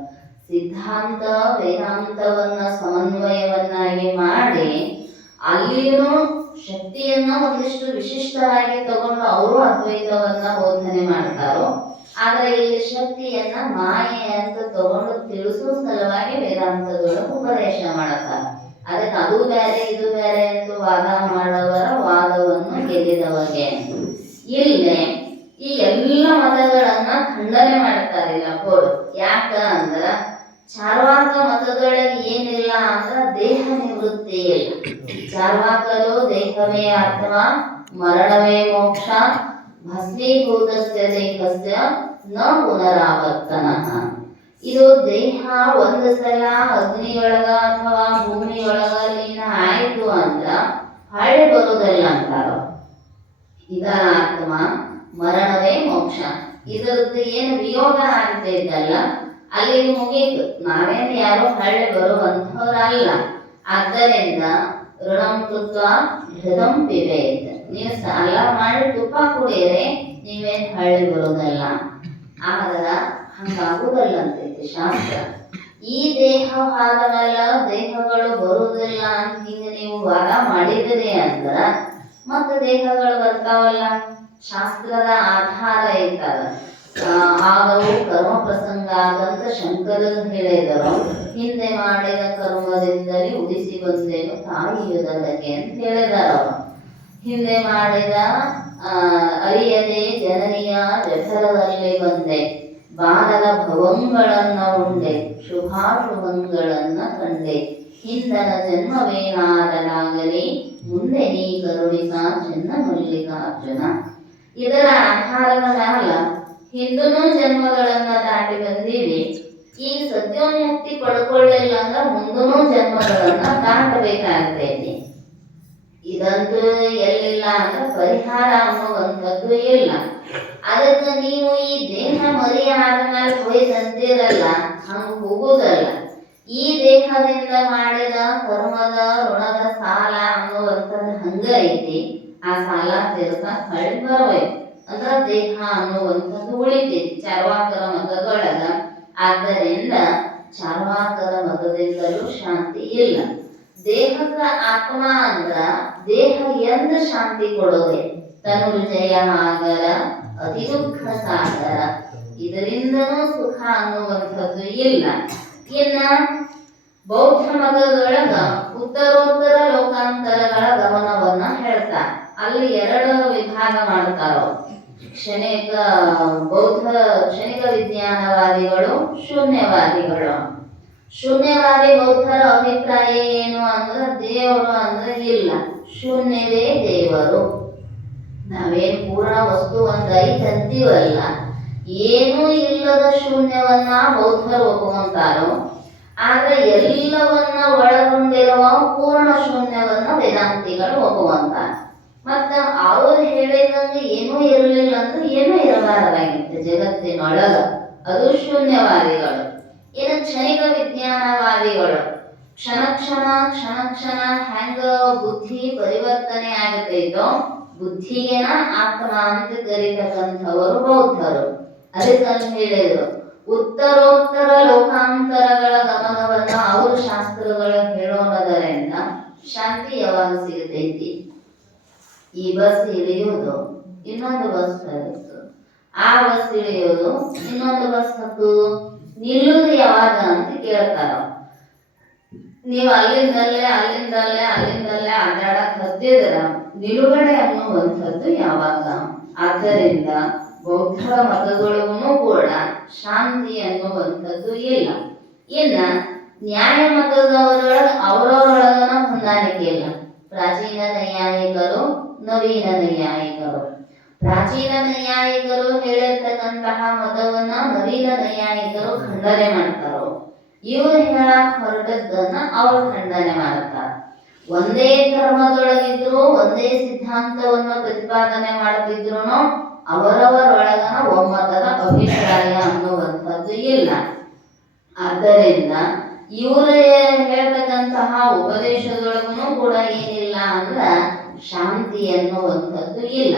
ಸಿದ್ಧಾಂತ ವೇದಾಂತವನ್ನ ಸಮನ್ವಯವನ್ನಾಗಿ ಮಾಡಿ ಅಲ್ಲಿಯೂ ಶಕ್ತಿಯನ್ನ ಒಂದಿಷ್ಟು ವಿಶಿಷ್ಟವಾಗಿ ತಗೊಂಡು ಅವರು ಅದ್ವೈತವನ್ನ ಬೋಧನೆ ಮಾಡ್ತಾರೋ. ಆದ್ರೆ ಇಲ್ಲಿ ಶಕ್ತಿಯನ್ನ ಮಾಯೆ ಅಂತ ತಗೊಂಡು ತಿಳಿಸುವ ಸಲುವಾಗಿ ವೇದಾಂತದೊಳಗೆ ಉಪದೇಶ ಮಾಡ್ತಾರೆ. ಅದಕ್ಕೆ ಅದು ಬೇರೆ ಇದು ಬೇರೆ ಎಂದು ವಾದ ಮಾಡುವವರ ವಾದವನ್ನು ಗೆಲ್ಲಿದವಗೆ. ಇಲ್ಲೇ ಈ ಎಲ್ಲ ಮತಗಳನ್ನ ಖಂಡನೆ ಮಾಡ್ತಾರೆ ಲಕೋರು. ಯಾಕ ಅಂದ್ರ ಚಾರ್ವಾಕ ಮತದೊಳಗೆ ಏನಿಲ್ಲ ಅಂದ್ರ ದೇಹ ನಿವೃತ್ತಿ ಇಲ್ಲ. ಚಾರ್ವಾಕರು ದೇಹವೇ ಆತ್ಮ, ಮರಣವೇ ಮೋಕ್ಷ, ಭಸ್ಮೀಭೂತಸ್ಯ ದೇಹಸ್ಯ ನ ಪುನರಾವರ್ತನಃ. ಇದು ದೇಹ ಒಂದು ಸಲ ಅಗ್ನಿಯೊಳಗ ಅಥವಾ ಭೂಮಿಯೊಳಗ ಲೀನ ಆಯ್ತು ಅಂದ್ರ ಹಳೆ ಬರುವುದಿಲ್ಲ ಅಂತಾರ. ಇದರ ಆತ್ಮ, ಮರಣವೇ ಮೋಕ್ಷ. ಇದರದ್ದು ಏನು ವಿಯೋಗ ಆಗ್ತಾ ಇದ್ದಲ್ಲ ಅಲ್ಲಿ ಮುಗೀತು. ನಾವೇನು ಯಾರೋ ಹಳ್ಳಿ ಬರುವಂಥವ್ರಲ್ಲ. ಆದ್ದರಿಂದ ಋಣಂ ಕೃತ್ವ ಘೃತಂ ಪಿಬೇತ್. ನೀವು ಸಾಲ ಮಾಡಿ ತುಪ್ಪ ಕುಡಿಯರೆ ನೀವೇನು ಹಳ್ಳಿ ಬರೋದಲ್ಲ. ಆದ್ರ ಹಂಗಾಗುದಲ್ಲ ಅಂತೈತಿ ಶಾಸ್ತ್ರ. ಈ ದೇಹ ಆದಮೇಲ ದೇಹಗಳು ಬರುವುದಿಲ್ಲ ಅಂತ ಹಿಂಗೆ ನೀವು ವಾದ ಮಾಡಿದಿರಿ ಅಂದ್ರ ಮತ್ತೆ ದೇಹಗಳು ಬರ್ತಾವಲ್ಲ. ಶಾಸ್ತ್ರದ ಆಧಾರ ಐತದ. ಆಗವು ಕರ್ಮ ಪ್ರಸಂಗ ಆದಂತ ಶಂಕರರು ಹೇಳಿದರು. ಹಿಂದೆ ಮಾಡಿದ ಕರ್ಮದಿಂದಲೇ ಉದಿಸಿ ಬಂದೇನು ತಾಯಿಯುದಕ್ಕೆ ಅಂತ ಹೇಳಿದಾರ. ಹಿಂದೆ ಮಾಡಿದ ಅರಿಯದೆ ಜನನಿಯ ಜಠರದಲ್ಲಿ ಬಂದೆ, ಬಾಲದ ಭವಂಗಳನ್ನ ಉಂಡೆ, ಶುಭಾಶುಭಂಗಳನ್ನ ಕಂಡೆ, ಹಿಂದನ ಜನ್ಮವೇನಾದಲಾಗಲಿ ಮುಂದೆ ನೀ ಕರುಣಿಸ ಚೆನ್ನ ಮಲ್ಲಿಕಾರ್ಜುನ. ಇದರ ಆಧಾರದ ಮ್ಯಾಲ ಹಿಂದೂ ಜನ್ಮಗಳನ್ನ ದಾಟಿ ಬಂದೀವಿ. ಈ ಸತ್ಯೋನ್ಮುಕ್ತಿ ಪಡ್ಕೊಳ್ಳಿಲ್ಲ ಅಂದ್ರೆ ಮುಂದೂ ಜನ್ಮಗಳನ್ನ ದಾಟಬೇಕಾಗ್ತೈತಿ. ಇದಂತೂ ಎಲ್ಲಿಲ್ಲ ಅಂದ್ರೆ ಪರಿಹಾರ ಅನ್ನುವಂಥದ್ದು ಇಲ್ಲ. ಅದಕ್ಕೆ ನೀವು ಈ ದೇಹ ಮರಿ ಆದ್ಮೇಲೆ ಹೋಯ್ತಂತೀರಲ್ಲ, ಹಂಗ ಹೋಗುದಲ್ಲ. ಈ ದೇಹದಿಂದ ಮಾಡಿದ ಕರ್ಮದ ಋಣದ ಸಾಲ ಅನ್ನುವಂಥದ್ದು ಹಂಗ ಐತಿ. ಆ ಸಾಲ ತೀರ್ಸ ಹೊಳ್ಳಿ ಬರಬೇಕು ಅಂದ್ರ ದೇಹ ಅನ್ನುವಂಥದ್ದು ಉಳಿತೈತಿ ಚಾರ್ವಾಕರ ಮತದೊಳಗ. ಆದ್ದರಿಂದ ಚಾರ್ವಾಕರ ಮತದಿಂದಲೂ ಶಾಂತಿ ಇಲ್ಲ. ದೇಹದ ಆತ್ಮ ಅಂದ್ರ ದೇಹ ಎಂದ ಶಾಂತಿ ಕೊಡೋದೆ. ತನುರ್ಜಯ ಆಗರ ಅತಿ ದುಃಖ ಸಾಗರ. ಇದರಿಂದನೂ ಸುಖ ಅನ್ನುವಂಥದ್ದು ಇಲ್ಲ. ಇನ್ನ ಬೌದ್ಧ ಮತದೊಳಗ ಉತ್ತರೋತ್ತರ ಲೋಕಾಂತರಗಳ ಗಮನವನ್ನ ಹೇಳ್ತಾರೆ. ಅಲ್ಲಿ ಎರಡು ವಿಭಾಗ ಮಾಡ್ತಾರೋ. ಕ್ಷಣಿಕ ಬೌದ್ಧ ಕ್ಷಣಿಕ ವಿಜ್ಞಾನವಾದಿಗಳು, ಶೂನ್ಯವಾದಿಗಳು. ಶೂನ್ಯವಾದಿ ಬೌದ್ಧರ ಅಭಿಪ್ರಾಯ ಏನು ಅಂದ್ರೆ ದೇವರು ಅಂದ್ರೆ ಇಲ್ಲ, ಶೂನ್ಯವೇ ದೇವರು. ನಾವೇನು ಪೂರ್ಣ ವಸ್ತು ಒಂದು ಐತಂತೀವಲ್ಲ, ಏನೂ ಇಲ್ಲದ ಶೂನ್ಯವನ್ನ ಬೌದ್ಧರು ಒಪ್ಕೊಂತಾರೋ. ಆದ್ರೆ ಎಲ್ಲವನ್ನ ಒಳಗೊಂಡಿರುವ ಪೂರ್ಣ ಶೂನ್ಯವನ್ನ ವೇದಾಂತಿಗಳು ಒಪ್ಪುವಂತಾರ. ಮತ್ತ ಅವ್ರು ಹೇಳಿದಂಗೆ ಏನೂ ಇರಲಿಲ್ಲ ಅಂದ್ರೆ ಏನೂ ಇರಬಾರದಾಗಿತ್ತು ಜಗತ್ತಿನೊಳಗ. ಅದು ಶೂನ್ಯವಾದಿಗಳು. ಇನ್ನು ಕ್ಷಣಿಕ ವಿಜ್ಞಾನವಾದಿಗಳು ಕ್ಷಣ ಕ್ಷಣ ಕ್ಷಣ ಕ್ಷಣ ಹೆಂಗ ಬುದ್ಧಿ ಪರಿವರ್ತನೆ ಆಗತೈತೋ ಬುದ್ಧಿಗೆನ ಆತ್ಮ ಅಂತ ಕರೀತಕ್ಕಂಥವರು ಬೌದ್ಧರು. ಅದಕ್ಕಂತ ಹೇಳಿದ್ರು ಉತ್ತರೋತ್ತರ ಲೋಕಾಂತರಗಳ ಗಮನವನ್ನ ಅವರು ಶಾಸ್ತ್ರಗಳ ಹೇಳೋಣದರಿಂದ ಶಾಂತಿ ಯಾವಾಗ ಸಿಗತೈತಿ? ಈ ಬಸ್ ಇಳಿಯೋದು, ಇನ್ನೊಂದು ಬಸ್ ಬರುತ್ತೆ, ಆ ಬಸ್ ಇಳಿಯೋದು, ಇನ್ನೊಂದು ಬಸ್ ಹತ್ತುದು, ನಿಲ್ಲುದು ಯಾವಾಗ ಅಂತ ಕೇಳ್ತಾರ. ನೀವು ಅಲ್ಲಿಂದಲ್ಲೇ ಅಲ್ಲಿಂದಲ್ಲೇ ಅಲ್ಲಿಂದಲ್ಲೇ ಅಡ್ಡಾಡಕ್ ಹತ್ತಿದ್ರ ನಿಲುಗಡೆ ಅನ್ನುವಂಥದ್ದು ಯಾವಾಗ? ಆದ್ದರಿಂದ ಬೌದ್ಧರ ಮತದೊಳಗೂ ಕೂಡ ಶಾಂತಿ ಅನ್ನುವಂಥದ್ದು ಇಲ್ಲ. ಇನ್ನ ನ್ಯಾಯ ಮತದವರೊಳಗ ಅವರವರೊಳಗನ ಹೊಂದಾಣಿಕೆ ಇಲ್ಲ. ಪ್ರಾಚೀನ ನೈಯಾಯಿಕರು, ನವೀನ ನೈಯಾಯಿಕರು. ಪ್ರಾಚೀನ ನೈಯಾಯಿಕರು ಹೇಳಿರ್ತಕ್ಕಂತಹ ಮತವನ್ನ ನವೀನ ನೈಯಾಯಿಕರು ಖಂಡನೆ ಮಾಡ್ತಾರೋ, ಇವರು ಹೇಳಕ್ ಹೊರಟದ್ದನ್ನ ಅವರು ಖಂಡನೆ ಮಾಡ್ತಾರೆ. ಒಂದೇ ಧರ್ಮದೊಳಗಿದ್ರು, ಒಂದೇ ಸಿದ್ಧಾಂತವನ್ನು ಪ್ರತಿಪಾದನೆ ಮಾಡುತ್ತಿದ್ರು ಅವರವರೊಳಗನ ಒಮ್ಮತದ ಅಭಿಪ್ರಾಯ ಅನ್ನುವಂಥದ್ದು ಇಲ್ಲ. ಆದ್ದರಿಂದ ಇವರು ಹೇಳ್ತಕ್ಕಂತಹ ಉಪದೇಶದೊಳಗೂ ಕೂಡ ಏನಿಲ್ಲ ಅಂದ್ರ ಶಾಂತಿ ಅನ್ನುವಂಥದ್ದು ಇಲ್ಲ.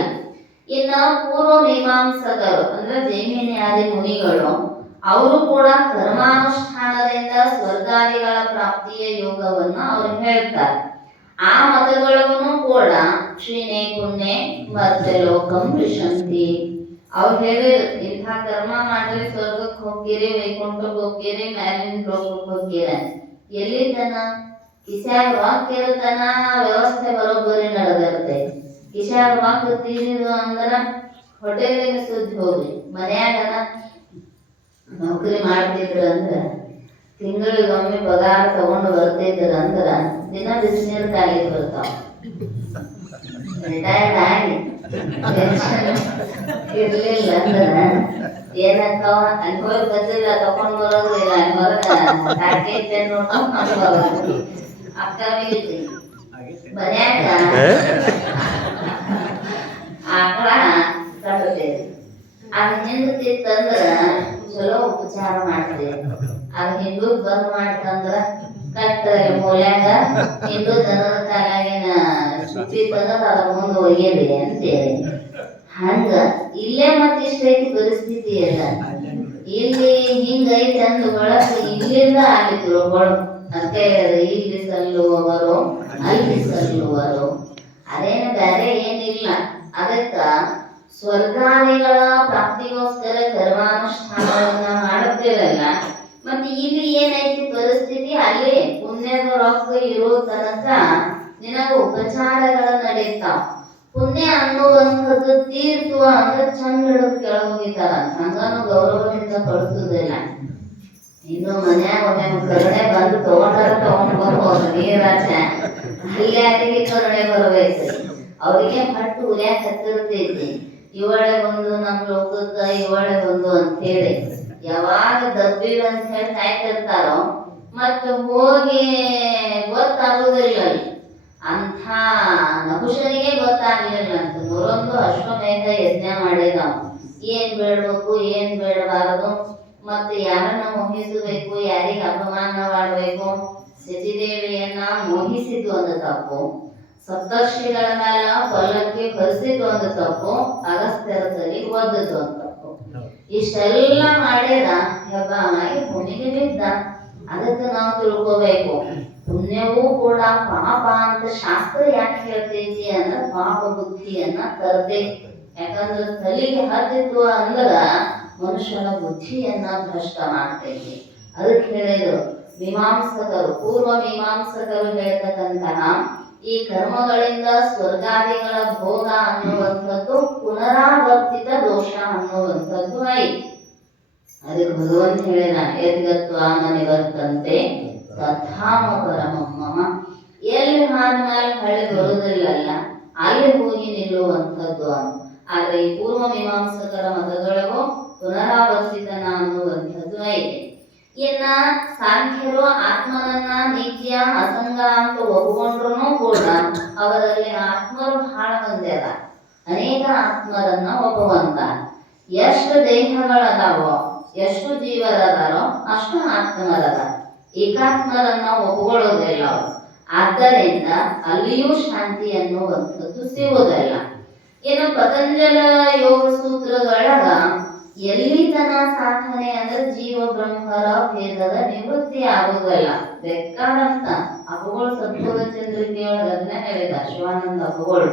ಇನ್ನ ಪೂರ್ವ ಮೀಮಾಂಸಕರು ಅಂದ್ರೆ ಜೈಮಿನ್ಯಾದಿ ಮುನಿಗಳು, ಅವರು ಕೂಡ ಕರ್ಮಾನುಷ್ಠಾನದಿಂದ ಸ್ವರ್ಗಾದಿಗಳ ಪ್ರಾಪ್ತಿಯ ಯೋಗವನ್ನ ಅವರು ಹೇಳ್ತಾರೆ. ಆ ಮತಗಳಿಗೂ ಕೂಡ ಕ್ಷೀಣೆ ಪುಣ್ಯ ಮತ್ತೆ ಲೋಕಂ ವಿಶಂತಿ. ಅವ್ರು ಹೇಳಿದ್ರು, ಇಂಥ ಕರ್ಮ ಮಾಡ್ರಿ ಸ್ವರ್ಗಕ್ಕೆ ಹೋಗ್ತೀರಿ, ವೈಕುಂಠಕ್ಕೆ ಹೋಗ್ತೀರಿ, ಮ್ಯಾಲಿನ ಲೋಕಕ್ಕೆ ಹೋಗ್ತೀರ. ಎಲ್ಲಿತನ ಕಿಸ್ಯಾಗ ರೊಕ್ಕ ಇರತನ ವ್ಯವಸ್ಥೆ ಬರೋಬ್ಬರಿ ನಡೆದಿರುತ್ತೆ. ಕಿಸ್ಯಾಗ ರೊಕ್ಕ ತೀರಿದು ಅಂದ್ರ ಹೋಟೆಲಿನ ಸುದ್ದಿ ಹೋಗ್ರಿ, ಮನ್ಯಾಗನ ನೌಕರಿ ಮಾಡ್ತಿದ್ರು ಅಂದ್ರ ತಿಂಗಳಿಗೊಮ್ಮೆ ಪಗಾರ ತಗೊಂಡು ಬರ್ತಿದ್ರು ಅಂದ್ರ ದಿನ ಬಿಸಿನೀರು ಖಾಲಿ ಬರ್ತಾವ. ರಿಟೈರ್ಡ್ ಆಗಿ ಇರ್ಲಿಲ್ಲ ಅಂದ್ರ ಏನಂತಾವ, ಅನ್ಕೋಲ್ ಬಂದಿಲ್ಲ ತಕೊಂಡ್ ಬರೋದು ಇಲ್ಲ, ಹೊರಗೆ ನೋಡ್ಕೊಂಡು ಬರೋದು. ಅಕ್ಕ ಮನ್ಯಾಗ ಆಕಳ ಕಟ್ಟತೇವೆ, ಅದ್ ಹಿಂಡ್ತಿತ್ತಂದ್ರ ಚಲೋ ಉಪಚಾರ ಮಾಡ್ತೇವೆ. ಅದ್ ಹಿಂದೂ ಬಂದ್ ಮಾಡ್ತಂದ್ರ ಕಟ್ಟ ಮೂಲ್ಯಾಗ ಹಿಂದೂ ದನದ ಕಾಲಾಗಿನ ಸುತ್ತಿ ತಂದ್ರ ಅದ್ರ ಮುಂದೆ ಒಯ್ಯಲಿ ಅಂತೇಳಿ. ಹಂಗ ಇಲ್ಲೇ ಮತ್ತಿಷ್ಟೈತಿ ಪರಿಸ್ಥಿತಿ ಎಲ್ಲ. ಇಲ್ಲಿ ಹಿಂಗೈತೆ ಅಂದ ಬಳಕ ಇಲ್ಲಿಂದ ಆಗಿದ್ರು ಅಂತ ಇಲ್ಲಿ ಸಲ್ಲುವವರು ಅಲ್ಲಿ ಸಲ್ಲುವರು, ಅದೇನು ಬೇರೆ ಏನಿಲ್ಲ. ಅದಕ್ಕ ಸ್ವರ್ಗಾದಿಗಳ ಪ್ರಾಪ್ತಿಗೋಸ್ಕರ ಕರ್ಮಾನುಷ್ಠಾನವನ್ನ ಮಾಡುತ್ತೇವಲ್ಲ, ಮತ್ತೆ ಇಲ್ಲಿ ಏನೈತಿ ಪರಿಸ್ಥಿತಿ, ಅಲ್ಲಿ ಪುಣ್ಯದ ರೊಕ್ಕ ಇರೋ ತನಕ ನಿನಗ ಉಪಚಾರಗಳ ನಡೀತಾವ. ಪುಣ್ಯ ಅನ್ನುವಂಥದ್ದು ತೀರ್ತು ಅಂದ್ರೆ ಚಂದ ಹಿಡಿದು ಕೆಳಗೆ ಹೋಗಿತಾರ, ಹಂಗನು ಗೌರವದಿಂದ ಕಳಿಸುದಿಲ್ಲ. ಇನ್ನು ಮನ್ಯಾಗ ಒಮ್ಮೆ ಕರುಣೆ ಬಂದು ತಗೊಂಡ್ ಬರ್ಬೋದು ನೀರಾಚ, ಅಲ್ಲಿಯಾರಿಗೆ ಕರುಣೆ ಬರಬೇಕು. ಅವ್ರಿಗೆ ಹಟ್ಟು ಉರ್ಯಾಕ ಹತ್ತಿರ್ತೈತಿ, ಇವಳೆ ಬಂದು ನಮ್ ಲೋಕಕ್ಕ ಇವಳೆ ಬಂದು ಅಂತೇಳಿ ಯಾವಾಗ ದಬ್ಬಿಲ್ ಅಂತ ಹೇಳಿ ಕಾಯ್ತಿರ್ತಾರೋ ಮತ್ತ ಹೋಗಿ ಗೊತ್ತಾಗುದಿಲ್ಲ. ಅಂಥ ನಹುಷನಿಗೆ ಗೊತ್ತಾಗ್ಲಿಲ್ಲ ಅಂತ 101 ಅಶ್ವಮೇಧ ಯಜ್ಞ ಮಾಡಿದವ. ಏನ್ ಬೇಡ್ಬೇಕು ಏನ್ ಬೇಡಬಾರದು, ಮತ್ತೆ ಯಾರನ್ನ ಮೋಹಿಸಬೇಕು, ಯಾರಿಗೆ ಅಪಮಾನ ಮಾಡಬೇಕು. ಶಚಿದೇವಿಯನ್ನ ಮೋಹಿಸಿದ್ದು ಒಂದು ತಪ್ಪು, ಸಪ್ತರ್ಷಿಗಳ ಮೇಲೆ ಪಲ್ಲಕ್ಕಿ ಕಲಿಸಿದ್ದು ಒಂದು ತಪ್ಪು, ಅಗಸ್ತ್ಯರ ತಲೆ ಒದ್ದದ್ದು ಒಂದು ತಪ್ಪು. ಇಷ್ಟೆಲ್ಲ ಮಾಡಿದ ಹೆಬ್ಬಾಮಾಗಿ ಭೂಮಿಗೆ ಬಿದ್ದ. ಅದಕ್ಕೆ ನಾವು ತಿಳ್ಕೋಬೇಕು, ಪುಣ್ಯವೂ ಕೂಡ ಪಾಪ ಅಂತ ಶಾಸ್ತ್ರ ಯಾಕೆ ಹೇಳ್ತೈತಿ ಅಂದ್ರೆ ಪಾಪ ಬುದ್ಧಿಯನ್ನ ತರ್ತೈತಿ. ಯಾಕಂದ್ರೆ ತಲೆಗೆ ಹತ್ತಿತ್ತು ಅಂದ್ರ ಮನುಷ್ಯನ ಬುದ್ಧಿಯನ್ನ ಭ್ರಷ್ಟ ಮಾಡ್ತೈತಿ. ಅದಕ್ಕೆ ಹೇಳಿದ್ರು ಮೀಮಾಂಸಕರು, ಪೂರ್ವ ಮೀಮಾಂಸಕರು ಹೇಳ್ತಕ್ಕಂತಹ ಈ ಕರ್ಮಗಳಿಂದ ಸ್ವರ್ಗಾದಿಗಳ ಭೋಗ ಅನ್ನುವಂಥದ್ದು ಪುನರಾವರ್ತಿತ ದೋಷ ಅನ್ನುವಂಥದ್ದು ಐತಿ. ಅದಕ್ಕೆ ಭಗವಂತ ಹೇಳಿದ, ಯದ್ಗತ್ವ ನಿವರ್ತಂತೆ ತಥಾಮ ಪರಮಮ್ಮ. ಎಲ್ಲಿ ಆದ್ಮೇಲೆ ಹಳ್ಳಿ ಬರುವುದಿಲ್ಲಲ್ಲ ಅಲ್ಲಿ ಹೋಗಿ ನಿಲ್ಲುವಂಥದ್ದು ಅಂತ. ಆದ್ರೆ ಈ ಪೂರ್ವ ಮೀಮಾಂಸಕರ ಮತದೊಳಗೂ ಪುನರಾವರ್ತಿತನ ಅನ್ನುವಂಥದ್ದು ಐತೆ. ಇನ್ನ ಸಾಂಖ್ಯರು ಆತ್ಮನನ್ನ ನಿತ್ಯ ಅಸಂಗ ಅಂತ ಒಪ್ಕೊಂಡ್ರು ಕೂಡ ಅವರಲ್ಲಿ ಆತ್ಮರು ಬಹಳ ಮಂದಿ ಅದ. ಅನೇಕ ಆತ್ಮರನ್ನ ಒಪ್ಪುವಂತ. ಎಷ್ಟು ದೇಹಗಳದಾವೋ, ಎಷ್ಟು ಜೀವರದಾರೋ ಅಷ್ಟು ಆತ್ಮರದ. ಏಕಾತ್ಮರನ್ನ ಒಪ್ಕೊಳ್ಳೋದಿಲ್ಲ ಅವರು. ಆದ್ದರಿಂದ ಅಲ್ಲಿಯೂ ಶಾಂತಿ ಅನ್ನುವಂಥದ್ದು ಸಿಗುವುದಿಲ್ಲ. ಇನ್ನು ಪತಂಜಲ ಯೋಗ ಸೂತ್ರದೊಳಗ ಎಲ್ಲಿ ತನ ಸಾಧನೆ ಅಂದ್ರೆ ಜೀವ ಬ್ರಹ್ಮರ ಭೇದದ ನಿವೃತ್ತಿ ಆಗುವುದಿಲ್ಲ. ಬೇಕಾದಂತ ಅಪಗಳು ಸದ್ಭುತ ಚಂದ್ರಿಕೆಯೊಳಗೆ ಅದನ್ನ ಹೇಳಿದ ಶಿವಾನಂದ ಅಪಗಳು.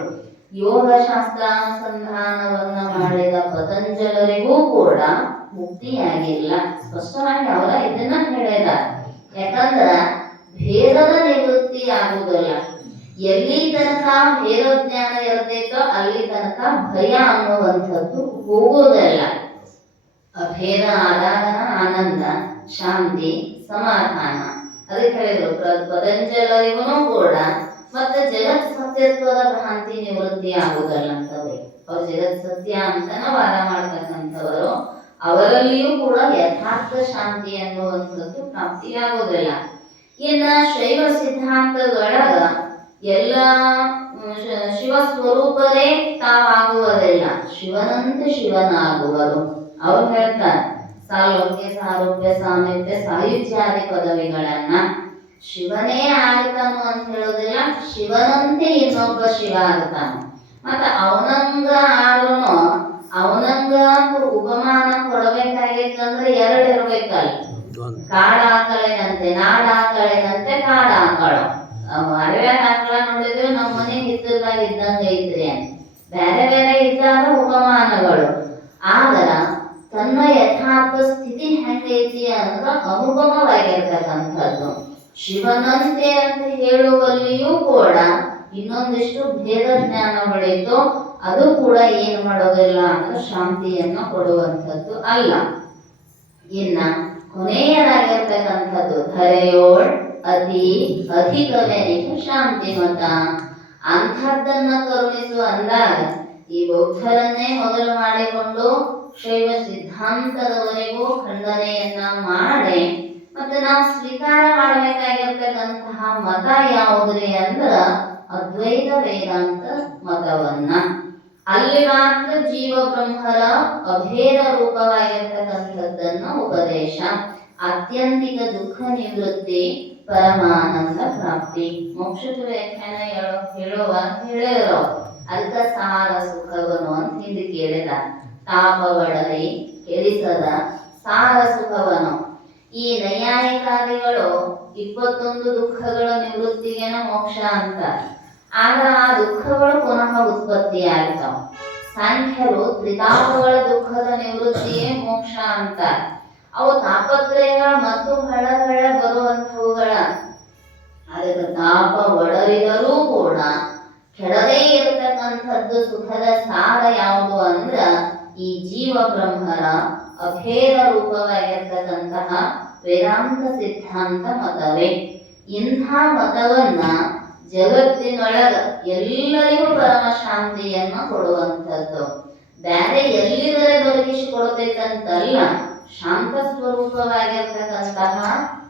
ಯೋಗಶಾಸ್ತ್ರಾನುಸಂಧಾನವನ್ನ ಮಾಡಿದ ಪತಂಜಲರಿಗೂ ಕೂಡ ಮುಕ್ತಿಯಾಗಿಲ್ಲ. ಸ್ಪಷ್ಟವಾಗಿ ಅವರ ಇದನ್ನ ಹೇಳಿದ. ಯಾಕಂದ್ರ ಭೇದದ ನಿವೃತ್ತಿ ಆಗುವುದಿಲ್ಲ. ಎಲ್ಲಿ ತನಕ ಭೇದ ಜ್ಞಾನ ಇರ್ತೈತೋ ಅಲ್ಲಿ ತನಕ ಭಯ ಅನ್ನುವಂಥದ್ದು ಹೋಗುವುದಿಲ್ಲ. ಅಭೇದ ಆದಾಗ ಆನಂದ, ಶಾಂತಿ, ಸಮಾಧಾನ. ಅದಕ್ಕೆ ಹೇಳಿದ್ರು ಪತಂಜಲರಿಗೂ ಕೂಡ ಮತ್ತೆ ಜಗತ್ ಸತ್ಯತ್ವದ ಭ್ರಾಂತಿ ನಿವೃತ್ತಿ ಆಗುವುದಲ್ಲ ಅಂತವ್ರಿ. ಅವ್ರು ಜಗತ್ ಸತ್ಯ ಅಂತನ ವಾದ ಮಾಡ್ತಕ್ಕಂಥವರು, ಅವರಲ್ಲಿಯೂ ಕೂಡ ಯಥಾರ್ಥ ಶಾಂತಿ ಅನ್ನುವಂಥದ್ದು ಪ್ರಾಪ್ತಿಯಾಗುವುದಿಲ್ಲ. ಇನ್ನ ಶೈವ ಸಿದ್ಧಾಂತದೊಳಗ ಎಲ್ಲ ಶಿವ ಸ್ವರೂಪರೇ ತಾವಾಗುವುದಿಲ್ಲ, ಶಿವನಂತೆ ಶಿವನಾಗುವರು. ಅವ್ರು ಹೇಳ್ತಾರೆ ಸಾಲೋಕ್ಯ, ಸಾರೂಪ್ಯ, ಸಾಮೀಪ್ಯ, ಸಾಯುಜ್ಯಾದಿ ಪದವಿಗಳನ್ನ ಶಿವನೇ ಆಗ್ತಾನು ಅಂತ ಹೇಳೋದಿಲ್ಲ, ಶಿವನಂತೆ ಇನ್ನೊಬ್ಬ ಶಿವ ಆಗ್ತಾನು. ಮತ್ತ ಅವನಂಗ ಆದ್ರೂ ಅವನಂಗ ಅಂತ ಉಪಮಾನ ಕೊಡಬೇಕಾಗಿತ್ತಂದ್ರೆ ಎರಡು ಇರ್ಬೇಕಲ್ಲ. ಕಾಡಾಕಳಿನಂತೆ ನಾಡಾಕಳಿನಂತೆ ಕಾಡಾಕಳು. ಅಡವ್ಯಾಗ ಆಕಳ ನೋಡಿದ್ರೆ ನಮ್ಮ ಮನೆ ಹಿತ್ತಲ್ದಾಗ ಇದ್ದಂಗ ಐತ್ರಿ ಅಂತ ಬೇರೆ ಬೇರೆ ಇದ್ದಾಗ ಉಪಮಾನಗಳು. ಆದ್ರ ತನ್ನ ಯಥಾರ್ಥ ಸ್ಥಿತಿ ಹೆಂಗೈತಿ ಅಂದ್ರೆ ಅನುಪಮವಾಗಿರ್ತಕ್ಕಂಥದ್ದು. ಶಿವನಂತೆ ಅಂತ ಹೇಳುವಲ್ಲಿಯೂ ಕೂಡ ಇನ್ನೊಂದಿಷ್ಟು ಭೇದ ಜ್ಞಾನ ಹೊಳಿತು. ಅದು ಕೂಡ ಏನ್ ಮಾಡೋದಿಲ್ಲ ಅಂದ್ರೆ ಶಾಂತಿಯನ್ನ ಕೊಡುವಂಥದ್ದು ಅಲ್ಲ. ಇನ್ನ ಕೊನೆಯದಾಗಿರ್ತಕ್ಕಂಥದ್ದು ಧರೆಯೋಳ್ ಅತಿ ಅಧಿಕವೆನಿತು ಶಾಂತಿ ಮತ. ಅಂಥದ್ದನ್ನ ಕರುಣಿಸುವ ಅಂದಾಗ ಈ ಬೌದ್ಧರನ್ನೇ ಮೊದಲು ಮಾಡಿಕೊಂಡು ಶೈವ ಸಿದ್ಧಾಂತದವರೆಗೂ ಖಂಡನೆಯನ್ನ ಮಾಡಿ ಮತ್ತೆ ನಾವು ಸ್ವೀಕಾರ ಮಾಡಬೇಕಾಗಿರ್ತಕ್ಕಂತಹ ಮತ ಯಾವುದ್ರಿ ಅಂದ್ರ ಅದ್ವೈತ ವೇದಾಂತ ಮತವನ್ನ. ಅಲ್ಲಿ ಮಾತ್ರ ಜೀವ ಬ್ರಹ್ಮರ ಅಭೇದ ರೂಪವಾಗಿರ್ತಕ್ಕಂಥದ್ದನ್ನ ಉಪದೇಶ, ಆತ್ಯಂತಿಕ ದುಃಖ ನಿವೃತ್ತಿ, ಪರಮಾನಂದ ಪ್ರಾಪ್ತಿ. ಮೋಕ್ಷದ ವ್ಯಾಖ್ಯಾನ ಹೇಳಿರೋ ಅಲ್ಕ ಸಾರ ಸುಖವನು ಅಂತ ಹಿಂದೆ ಕೇಳಿದ. ತಾಪವಡಲಿ ಕೆಡಿಸದ ಸಾರ ಸುಖವನು. ಈ ನೈಯಾಯಿಕಾದಿಗಳು 21 ದುಃಖಗಳ ನಿವೃತ್ತಿಗೆನ ಮೋಕ್ಷ ಅಂತ. ಆಗ ಆ ದುಃಖಗಳು ಪುನಃ ಉತ್ಪತ್ತಿ ಆಗ್ತಾವ. ಸಾಂಖ್ಯರು ತ್ರಿತಾಪಗಳ ದುಃಖದ ನಿವೃತ್ತಿಯೇ ಮೋಕ್ಷ ಅಂತ. ಅವು ತಾಪತ್ರಯಗಳ ಮತ್ತು ಹಳ ಬರುವಂಥವುಗಳ. ಅದಕ್ಕೆ ತಾಪ ಒಡರಿದರೂ ಕೂಡ ಕೆಡದೇ ಇರತಕ್ಕಂಥದ್ದು ಸುಖದ ಸಾರ ಯಾವುದು ಅಂದ್ರ ಈ ಜೀವ ಬ್ರಹ್ಮರ ಅಭೇದ ರೂಪವಾಗಿರ್ತಕ್ಕಂತಹ ವೇದಾಂತ ಸಿದ್ಧಾಂತ ಮತವೇ. ಇಂಥ ಮತವನ್ನ ಜಗತ್ತಿನೊಳಗ ಎಲ್ಲರಿಗೂ ಪರಮ ಶಾಂತಿಯನ್ನ ಕೊಡುವಂಥದ್ದು. ಬ್ಯಾರೆ ಎಲ್ಲಿದರೆ ದೊರಕಿಸಿಕೊಡ್ತೈತಂತಲ್ಲ, ಶಾಂತ ಸ್ವರೂಪವಾಗಿರ್ತಕ್ಕಂತಹ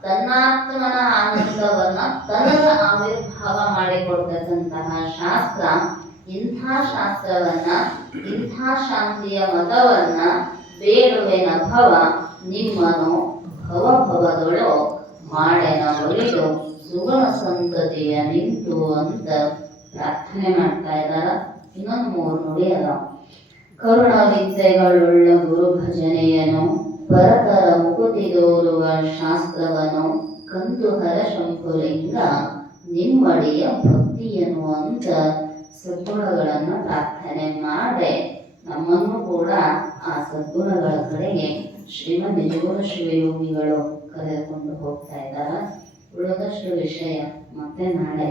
ತನ್ನಾತ್ಮನ ಆನಂದವನ್ನ ತನಗ ಆವಿರ್ಭಾವ ಮಾಡಿಕೊಡ್ತಕ್ಕಂತಹ ಶಾಸ್ತ್ರ. ಇಂಥ ಶಾಸ್ತ್ರವನ್ನ, ಇಂಥ ಶಾಂತಿಯ ಮತವನ್ನ ಬೇಡುವೆನ ಭವ ನಿಮ್ಮನು ಭವಭವದೊಳು ಮಾಡೆನ ಒಲಿದು ಸುಗುಣ ಸಂತತಿಯ ನಿಂತು ಅಂತ ಪ್ರಾರ್ಥನೆ ಮಾಡ್ತಾ ಇದ್ದಾರ. ಇನ್ನೊಂದು 3 ನುಡಿ ಅದಾವ. ಕರುಣ ವಿದ್ಯೆಗಳುಳ್ಳ ಗುರು ಭಜನೆಯನು ಪರತರ ಮುಕುತಿದೋರುವ ಶಾಸ್ತ್ರವನು ಕಂತುಹರ ಶಂಭುಲಿಂಗ ನಿಮ್ಮಡಿಯ ಭಕ್ತಿಯನು ಅಂತ ಸದ್ಗುಣಗಳನ್ನ ಪ್ರಾರ್ಥನೆ ಮಾಡಿ ನಮ್ಮನ್ನು ಕೂಡ ಆ ಸದ್ಗುಣಗಳ ಕಡೆಗೆ ಶ್ರೀಮದ್ ನಿಜಗುಣ ಶಿವಯೋಗಿಗಳು ಕರೆದುಕೊಂಡು ಹೋಗ್ತಾ ಇದ್ದಾರೆ. ಉಳಿದಷ್ಟು ವಿಷಯ ಮತ್ತೆ ನಾಳೆ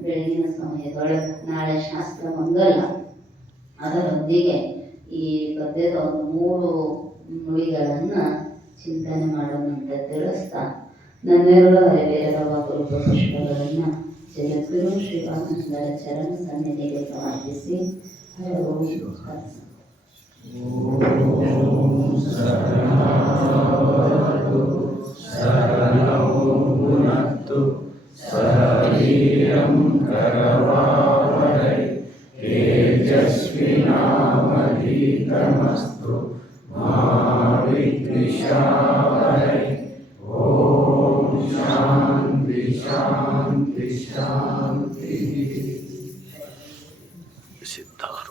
ಬೆಳಗಿನ ಸಮಯದೊಳಗೆ, ನಾಳೆ ಶಾಸ್ತ್ರ ಮಂಗಲ, ಅದರೊಂದಿಗೆ ಈ ಪದ್ಯದ 3 ನುಡಿಗಳನ್ನ ಚಿಂತನೆ ಮಾಡೋಣಂತ ತಿಳಿಸ್ತಾ ನನ್ನೆರಡು ಹರಿವೇರವ ಗುರುಪ ಪುಷ್ಪಗಳನ್ನ ಜಗದ್ಗುರು ಶ್ರೀರಾಮಚಂದ್ರ ಚರಣ ಸನ್ನಿಧಿಗೆ ಸಮರ್ಪಿಸಿ तेजस्विनामधीतमस्तु मा विद्विषावहै। ओम शांति शांति शांति। सिद्धार्थ।